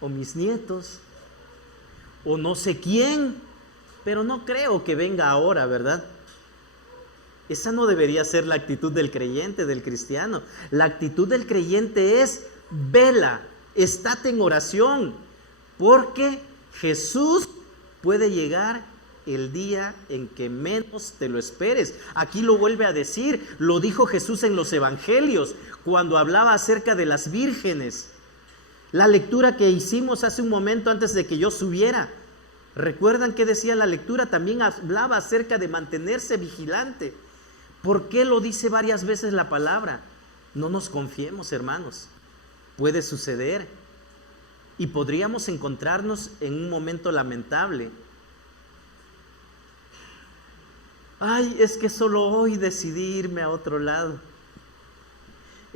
o mis nietos, o no sé quién, pero no creo que venga ahora, ¿verdad? Esa no debería ser la actitud del creyente, del cristiano. La actitud del creyente es: vela, estate en oración, porque Jesús puede llegar el día en que menos te lo esperes. Aquí lo vuelve a decir, lo dijo Jesús en los evangelios, cuando hablaba acerca de las vírgenes. La lectura que hicimos hace un momento antes de que yo subiera, ¿recuerdan qué decía la lectura? También hablaba acerca de mantenerse vigilante. ¿Por qué lo dice varias veces la palabra? No nos confiemos, hermanos. Puede suceder y podríamos encontrarnos en un momento lamentable. Ay, es que solo hoy decidí irme a otro lado.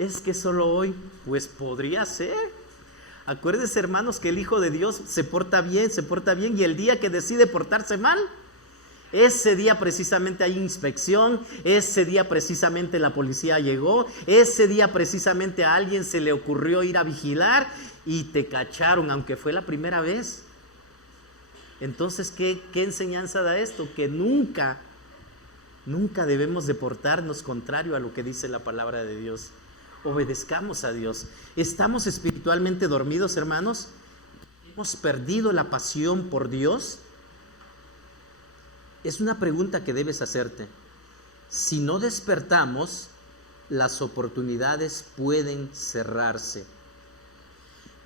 Es que solo hoy, pues podría ser. Acuérdense, hermanos, que el Hijo de Dios se porta bien, y el día que decide portarse mal, ese día precisamente hay inspección, ese día precisamente la policía llegó, ese día precisamente a alguien se le ocurrió ir a vigilar y te cacharon, aunque fue la primera vez. Entonces, ¿qué enseñanza da esto? Que nunca debemos de portarnos contrario a lo que dice la palabra de Dios. Obedezcamos a Dios. ¿Estamos espiritualmente dormidos, hermanos? ¿Hemos perdido la pasión por Dios? Es una pregunta que debes hacerte. Si no despertamos, las oportunidades pueden cerrarse.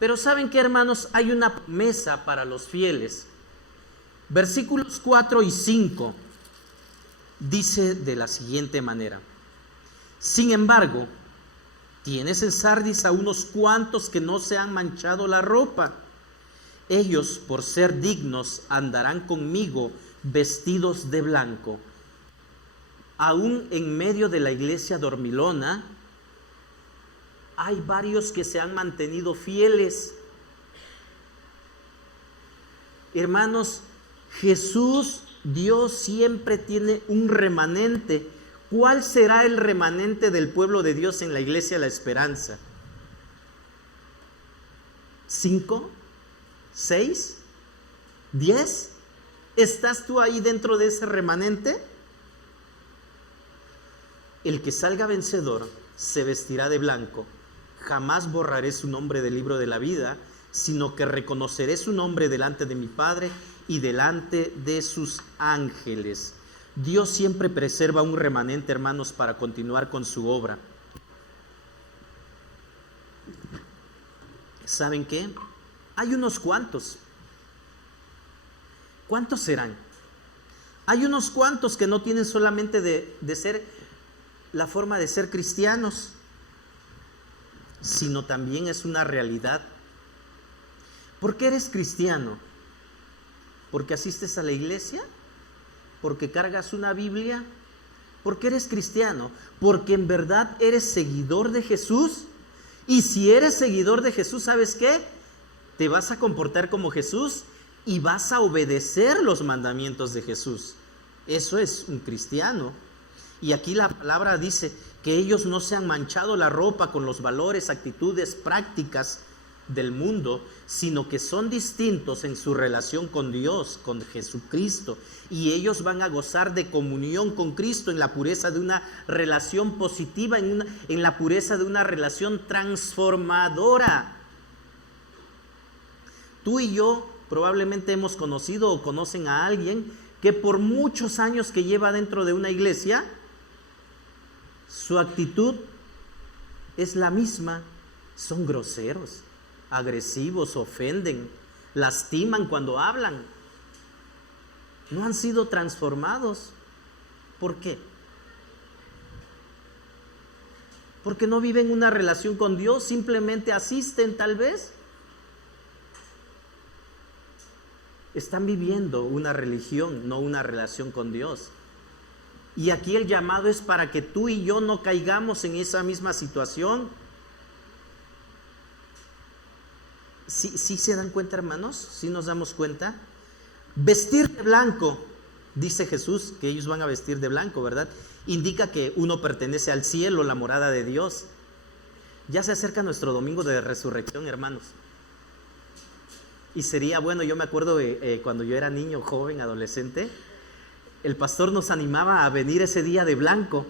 Pero ¿saben qué, hermanos? Hay una promesa para los fieles. Versículos 4 y 5 dice de la siguiente manera: sin embargo, tienes en Sardis a unos cuantos que no se han manchado la ropa. Ellos, por ser dignos, andarán conmigo vestidos de blanco. Aún en medio de la iglesia dormilona, hay varios que se han mantenido fieles. Hermanos, Jesús, Dios siempre tiene un remanente. ¿Cuál será el remanente del pueblo de Dios en la iglesia La Esperanza? ¿5? ¿6? ¿10? ¿Estás tú ahí dentro de ese remanente? El que salga vencedor se vestirá de blanco. Jamás borraré su nombre del libro de la vida, sino que reconoceré su nombre delante de mi Padre y delante de sus ángeles. Dios siempre preserva un remanente, hermanos, para continuar con su obra. ¿Saben qué? Hay unos cuantos. ¿Cuántos serán? Hay unos cuantos que no tienen solamente de ser la forma de ser cristianos, sino también es una realidad. ¿Por qué eres cristiano? ¿Porque asistes a la iglesia? ¿Porque cargas una Biblia? ¿Por qué eres cristiano? ¿Porque en verdad eres seguidor de Jesús? Y si eres seguidor de Jesús, ¿sabes qué? Te vas a comportar como Jesús y vas a obedecer los mandamientos de Jesús. Eso es un cristiano. Y aquí la palabra dice que ellos no se han manchado la ropa con los valores, actitudes, prácticas del mundo, sino que son distintos en su relación con Dios, con Jesucristo, y ellos van a gozar de comunión con Cristo en la pureza de una relación positiva, en la pureza de una relación transformadora. Tú y yo probablemente hemos conocido o conocen a alguien que por muchos años que lleva dentro de una iglesia, su actitud es la misma. Son groseros, agresivos, ofenden, lastiman cuando hablan. No han sido transformados. ¿Por qué? Porque no viven una relación con Dios, simplemente asisten tal vez. Están viviendo una religión, no una relación con Dios. Y aquí el llamado es para que tú y yo no caigamos en esa misma situación. ¿Sí se dan cuenta, hermanos? ¿Sí nos damos cuenta? Vestir de blanco, dice Jesús que ellos van a vestir de blanco, ¿verdad? Indica que uno pertenece al cielo, la morada de Dios. Ya se acerca nuestro domingo de resurrección, hermanos. Y sería bueno, yo me acuerdo cuando yo era niño, joven, adolescente, el pastor nos animaba a venir ese día de blanco,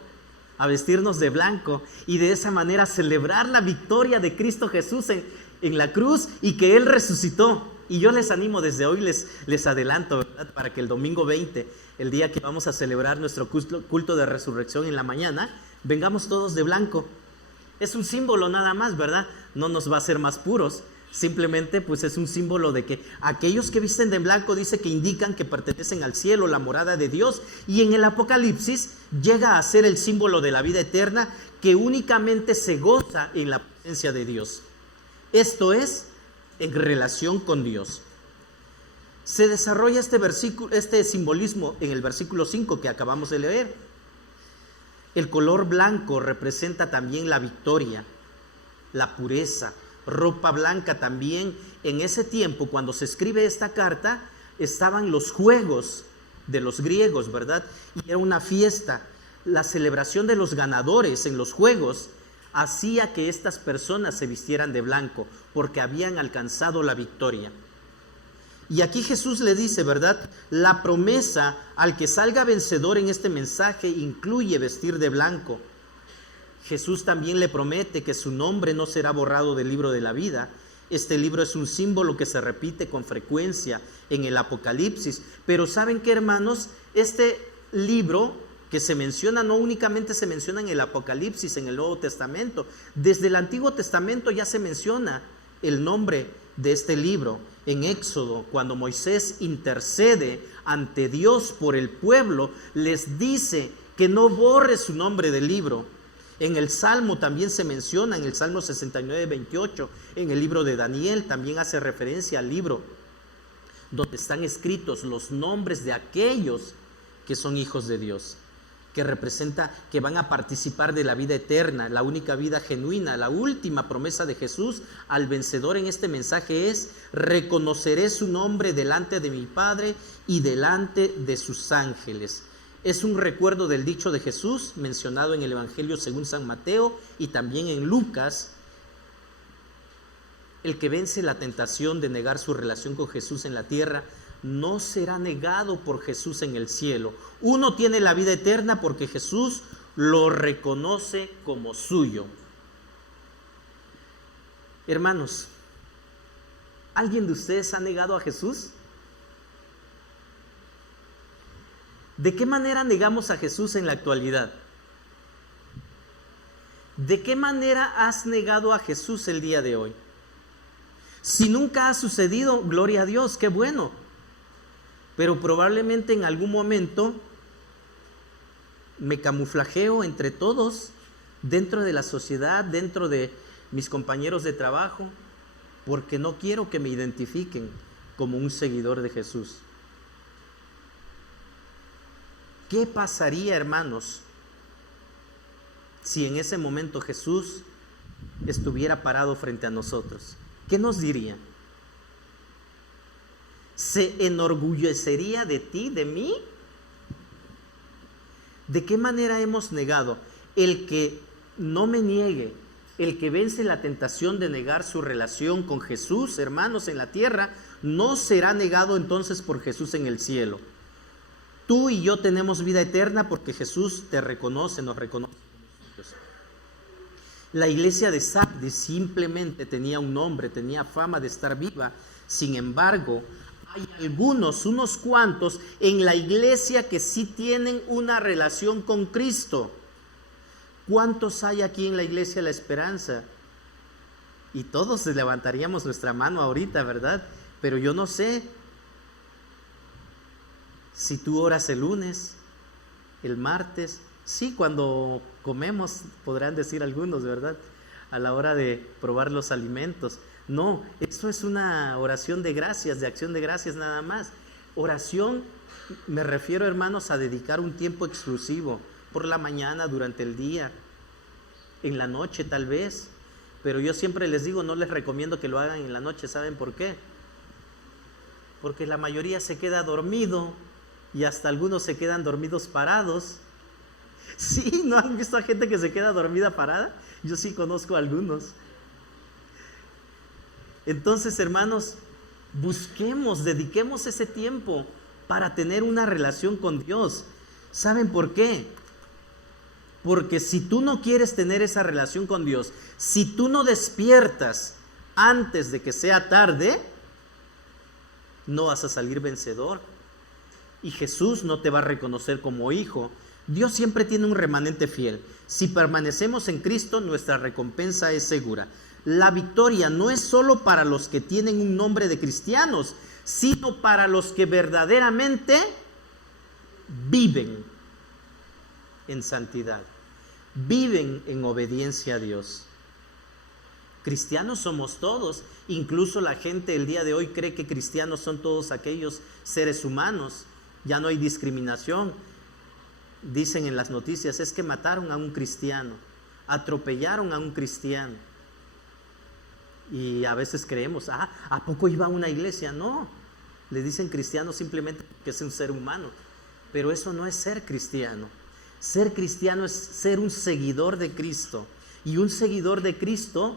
a vestirnos de blanco y de esa manera celebrar la victoria de Cristo Jesús en la cruz y que Él resucitó. Y yo les animo desde hoy, les adelanto, ¿verdad? Para que el domingo 20, el día que vamos a celebrar nuestro culto de resurrección en la mañana, vengamos todos de blanco. Es un símbolo nada más, ¿verdad? No nos va a hacer más puros. Simplemente pues es un símbolo de que aquellos que visten de blanco dice que indican que pertenecen al cielo, la morada de Dios, y en el Apocalipsis llega a ser el símbolo de la vida eterna que únicamente se goza en la presencia de Dios. Esto es en relación con Dios. Se desarrolla este simbolismo en el versículo 5 que acabamos de leer. El color blanco representa también la victoria. la pureza, ropa blanca también. En ese tiempo, cuando se escribe esta carta, estaban los juegos de los griegos, ¿verdad? Y era una fiesta. La celebración de los ganadores en los juegos hacía que estas personas se vistieran de blanco, porque habían alcanzado la victoria. Y aquí Jesús le dice, ¿verdad? La promesa al que salga vencedor en este mensaje incluye vestir de blanco. Jesús también le promete que su nombre no será borrado del libro de la vida. Este libro es un símbolo que se repite con frecuencia en el Apocalipsis. Pero ¿saben qué, hermanos? Este libro que se menciona no únicamente se menciona en el Apocalipsis, en el Nuevo Testamento. Desde el Antiguo Testamento ya se menciona el nombre de este libro. En Éxodo, cuando Moisés intercede ante Dios por el pueblo, les dice que no borre su nombre del libro. En el Salmo también se menciona, en el Salmo 69, 28, en el libro de Daniel también hace referencia al libro donde están escritos los nombres de aquellos que son hijos de Dios, que representa que van a participar de la vida eterna, la única vida genuina. La última promesa de Jesús al vencedor en este mensaje es: reconoceré su nombre delante de mi Padre y delante de sus ángeles. Es un recuerdo del dicho de Jesús mencionado en el Evangelio según San Mateo y también en Lucas. El que vence la tentación de negar su relación con Jesús en la tierra no será negado por Jesús en el cielo. Uno tiene la vida eterna porque Jesús lo reconoce como suyo. Hermanos, ¿alguien de ustedes ha negado a Jesús? ¿De qué manera negamos a Jesús en la actualidad? ¿De qué manera has negado a Jesús el día de hoy? Si nunca ha sucedido, gloria a Dios, qué bueno. Pero probablemente en algún momento me camuflajeo entre todos, dentro de la sociedad, dentro de mis compañeros de trabajo, porque no quiero que me identifiquen como un seguidor de Jesús. ¿Qué pasaría, hermanos, si en ese momento Jesús estuviera parado frente a nosotros? ¿Qué nos diría? ¿Se enorgullecería de ti, de mí? ¿De qué manera hemos negado? El que no me niegue, el que vence la tentación de negar su relación con Jesús, hermanos, en la tierra, no será negado entonces por Jesús en el cielo. Tú y yo tenemos vida eterna porque Jesús te reconoce, nos reconoce. La iglesia de Sardis simplemente tenía un nombre, tenía fama de estar viva. Sin embargo, hay algunos, unos cuantos en la iglesia que sí tienen una relación con Cristo. ¿Cuántos hay aquí en la iglesia La Esperanza? Y todos levantaríamos nuestra mano ahorita, ¿verdad? Pero yo no sé si tú oras el lunes, el martes. Sí, cuando comemos, podrán decir algunos, ¿verdad? A la hora de probar los alimentos. No, esto es una oración de gracias, de acción de gracias nada más. Oración, me refiero, hermanos, a dedicar un tiempo exclusivo, por la mañana, durante el día, en la noche tal vez. Pero yo siempre les digo, no les recomiendo que lo hagan en la noche. ¿Saben por qué? Porque la mayoría se queda dormido y hasta algunos se quedan dormidos parados. Sí, ¿no han visto a gente que se queda dormida parada? Yo sí conozco a algunos. Entonces, hermanos, busquemos, dediquemos ese tiempo para tener una relación con Dios. ¿Saben por qué? Porque si tú no quieres tener esa relación con Dios, si tú no despiertas antes de que sea tarde, no vas a salir vencedor. Y Jesús no te va a reconocer como hijo. Dios siempre tiene un remanente fiel. Si permanecemos en Cristo, nuestra recompensa es segura. La victoria no es solo para los que tienen un nombre de cristianos, sino para los que verdaderamente viven en santidad, viven en obediencia a Dios. Cristianos somos todos. Incluso la gente el día de hoy cree que cristianos son todos aquellos seres humanos. Ya no hay discriminación. Dicen en las noticias, es que mataron a un cristiano, atropellaron a un cristiano. Y a veces creemos, ¿a poco iba a una iglesia? No, le dicen cristiano simplemente porque es un ser humano. Pero eso no es ser cristiano. Ser cristiano es ser un seguidor de Cristo. Y un seguidor de Cristo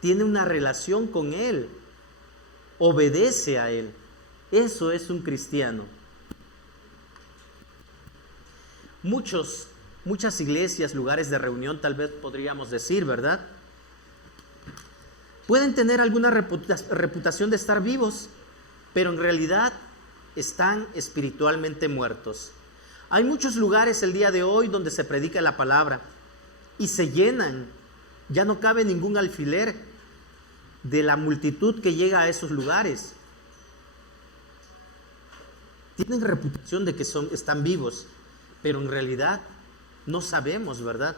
tiene una relación con Él, obedece a Él. Eso es un cristiano. Muchas iglesias, lugares de reunión, tal vez podríamos decir, ¿verdad? Pueden tener alguna reputación de estar vivos, pero en realidad están espiritualmente muertos. Hay muchos lugares el día de hoy donde se predica la palabra y se llenan. Ya no cabe ningún alfiler de la multitud que llega a esos lugares. Tienen reputación de que están vivos, pero en realidad no sabemos, ¿verdad?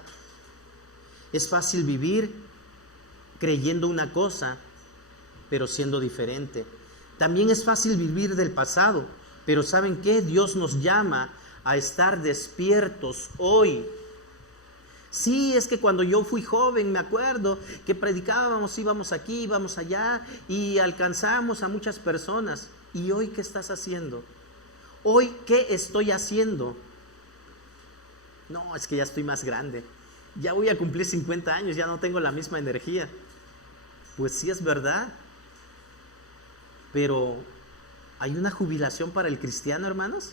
Es fácil vivir creyendo una cosa, pero siendo diferente. También es fácil vivir del pasado, pero ¿saben qué? Dios nos llama a estar despiertos hoy. Sí, es que cuando yo fui joven, me acuerdo que predicábamos, íbamos aquí, íbamos allá y alcanzamos a muchas personas. ¿Y hoy qué estás haciendo? ¿Hoy qué estoy haciendo? No, es que ya estoy más grande. Ya voy a cumplir 50 años, ya no tengo la misma energía. Pues sí es verdad. Pero ¿hay una jubilación para el cristiano, hermanos?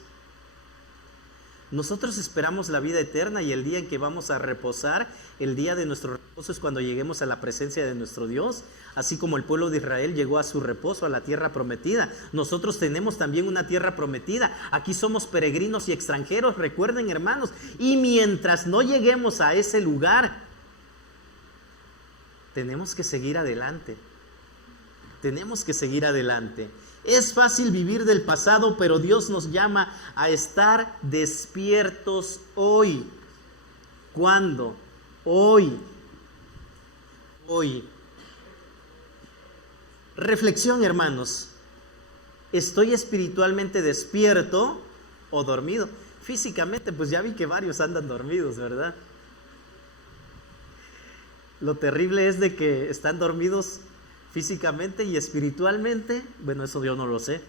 Nosotros esperamos la vida eterna y el día en que vamos a reposar, el día de nuestro reposo es cuando lleguemos a la presencia de nuestro Dios, así como el pueblo de Israel llegó a su reposo, a la tierra prometida. Nosotros tenemos también una tierra prometida. Aquí somos peregrinos y extranjeros, recuerden, hermanos, y mientras no lleguemos a ese lugar, tenemos que seguir adelante. Tenemos que seguir adelante. Es fácil vivir del pasado, pero Dios nos llama a estar despiertos hoy. ¿Cuándo? Hoy. Hoy. Reflexión, hermanos. ¿Estoy espiritualmente despierto o dormido? Físicamente, pues ya vi que varios andan dormidos, ¿verdad? Lo terrible es de que están dormidos físicamente y espiritualmente. Bueno, eso yo no lo sé.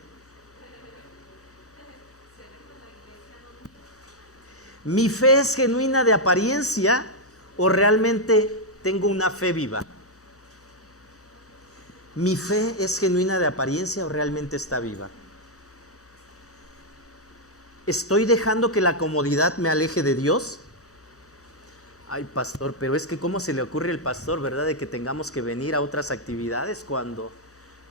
¿Mi fe es genuina de apariencia o realmente tengo una fe viva? ¿Mi fe es genuina de apariencia o realmente está viva? ¿Estoy dejando que la comodidad me aleje de Dios? Ay, pastor, pero es que ¿cómo se le ocurre al pastor, verdad, de que tengamos que venir a otras actividades cuando,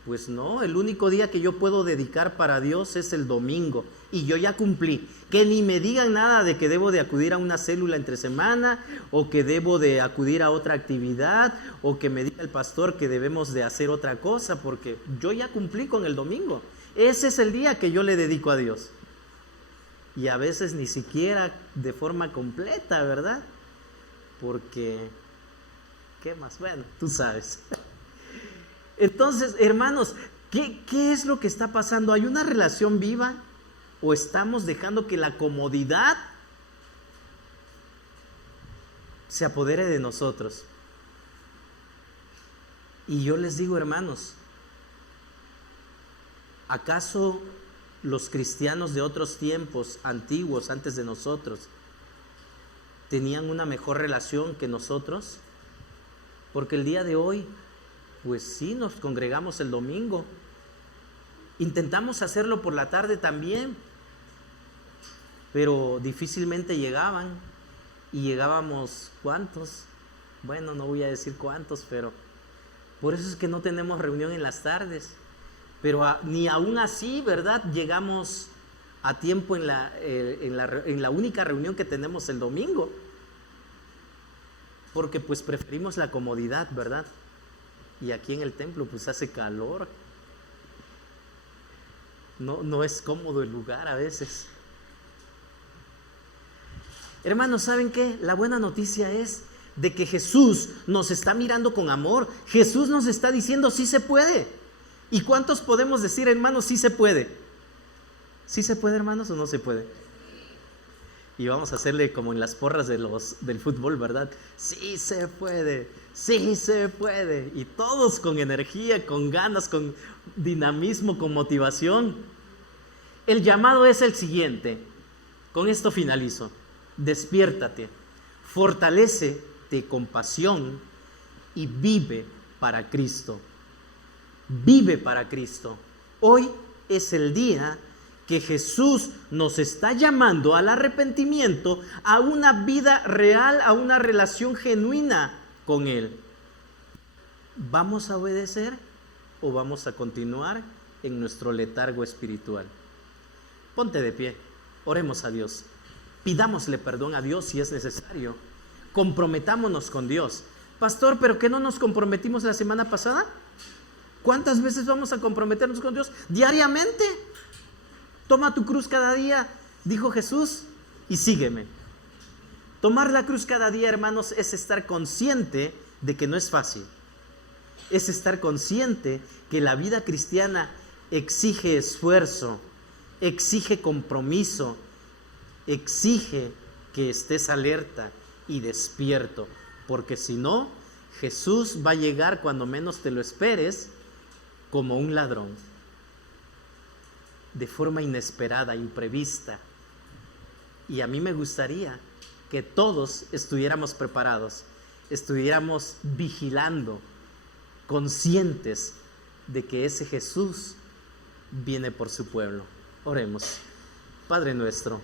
pues no, el único día que yo puedo dedicar para Dios es el domingo y yo ya cumplí? Que ni me digan nada de que debo de acudir a una célula entre semana o que debo de acudir a otra actividad o que me diga el pastor que debemos de hacer otra cosa, porque yo ya cumplí con el domingo. Ese es el día que yo le dedico a Dios. Y a veces ni siquiera de forma completa, ¿verdad? Porque, ¿qué más? Bueno, tú sabes. Entonces, hermanos, ¿qué es lo que está pasando? ¿Hay una relación viva o estamos dejando que la comodidad se apodere de nosotros? Y yo les digo, hermanos, ¿acaso los cristianos de otros tiempos antiguos, antes de nosotros, tenían una mejor relación que nosotros? Porque el día de hoy, pues sí, nos congregamos el domingo. Intentamos hacerlo por la tarde también, pero difícilmente llegaban. Y llegábamos, ¿cuántos? Bueno, no voy a decir cuántos, pero por eso es que no tenemos reunión en las tardes. Pero ni aún así, ¿verdad? Llegamos a tiempo en la única reunión que tenemos el domingo, porque pues preferimos la comodidad, ¿verdad? Y aquí en el templo pues hace calor, no es cómodo el lugar a veces. Hermanos, ¿saben qué? La buena noticia es de que Jesús nos está mirando con amor. Jesús nos está diciendo sí se puede. ¿Y cuántos podemos decir, hermanos, sí se puede? ¿Sí se puede, hermanos, o no se puede? Y vamos a hacerle como en las porras del fútbol, ¿verdad? Sí se puede, Sí se puede. Y todos con energía, con ganas, con dinamismo, con motivación. El llamado es el siguiente. Con esto finalizo. Despiértate, fortalécete con pasión y vive para Cristo. Vive para Cristo. Hoy es el día que Jesús nos está llamando al arrepentimiento, a una vida real, a una relación genuina con Él. ¿Vamos a obedecer o vamos a continuar en nuestro letargo espiritual? Ponte de pie, oremos a Dios, pidámosle perdón a Dios si es necesario, comprometámonos con Dios. Pastor, ¿pero qué no nos comprometimos la semana pasada? ¿Cuántas veces vamos a comprometernos con Dios? Diariamente. Toma tu cruz cada día, dijo Jesús, y sígueme. Tomar la cruz cada día, hermanos, es estar consciente de que no es fácil. Es estar consciente que la vida cristiana exige esfuerzo, exige compromiso, exige que estés alerta y despierto, porque si no, Jesús va a llegar cuando menos te lo esperes, como un ladrón, de forma inesperada, imprevista. Y a mí me gustaría que todos estuviéramos preparados, estuviéramos vigilando, conscientes de que ese Jesús viene por su pueblo. Oremos. Padre nuestro,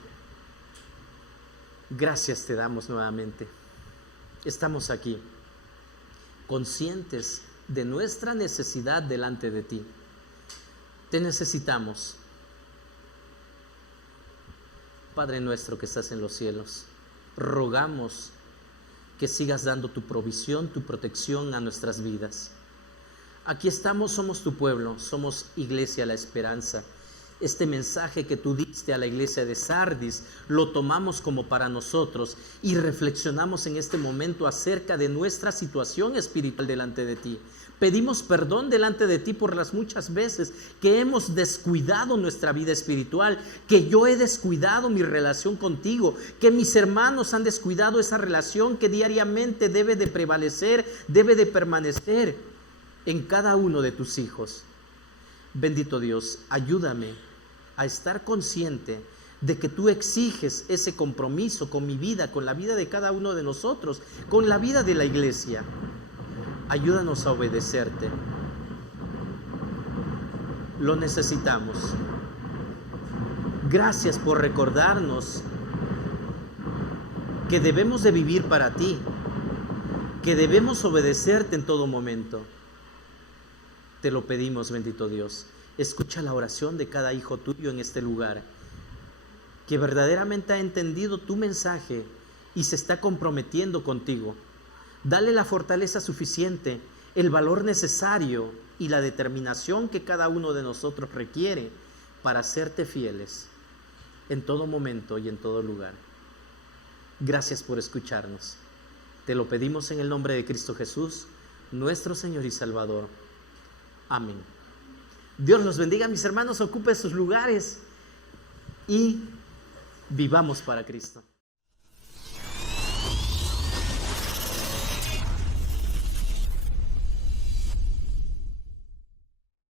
gracias te damos nuevamente. Estamos aquí, conscientes de nuestra necesidad delante de ti. Te necesitamos. Padre nuestro que estás en los cielos, rogamos que sigas dando tu provisión, tu protección a nuestras vidas. Aquí estamos, somos tu pueblo, somos Iglesia La Esperanza. Este mensaje que tú diste a la iglesia de Sardis lo tomamos como para nosotros y reflexionamos en este momento acerca de nuestra situación espiritual delante de ti. Pedimos perdón delante de ti por las muchas veces que hemos descuidado nuestra vida espiritual, que yo he descuidado mi relación contigo, que mis hermanos han descuidado esa relación que diariamente debe de prevalecer, debe de permanecer en cada uno de tus hijos. Bendito Dios, ayúdame a estar consciente de que tú exiges ese compromiso con mi vida, con la vida de cada uno de nosotros, con la vida de la iglesia. Ayúdanos a obedecerte. Lo necesitamos. Gracias por recordarnos que debemos de vivir para ti, que debemos obedecerte en todo momento. Te lo pedimos, bendito Dios. Escucha la oración de cada hijo tuyo en este lugar, que verdaderamente ha entendido tu mensaje y se está comprometiendo contigo. Dale la fortaleza suficiente, el valor necesario y la determinación que cada uno de nosotros requiere para serte fieles en todo momento y en todo lugar. Gracias por escucharnos. Te lo pedimos en el nombre de Cristo Jesús, nuestro Señor y Salvador. Amén. Dios los bendiga, mis hermanos, ocupen sus lugares y vivamos para Cristo.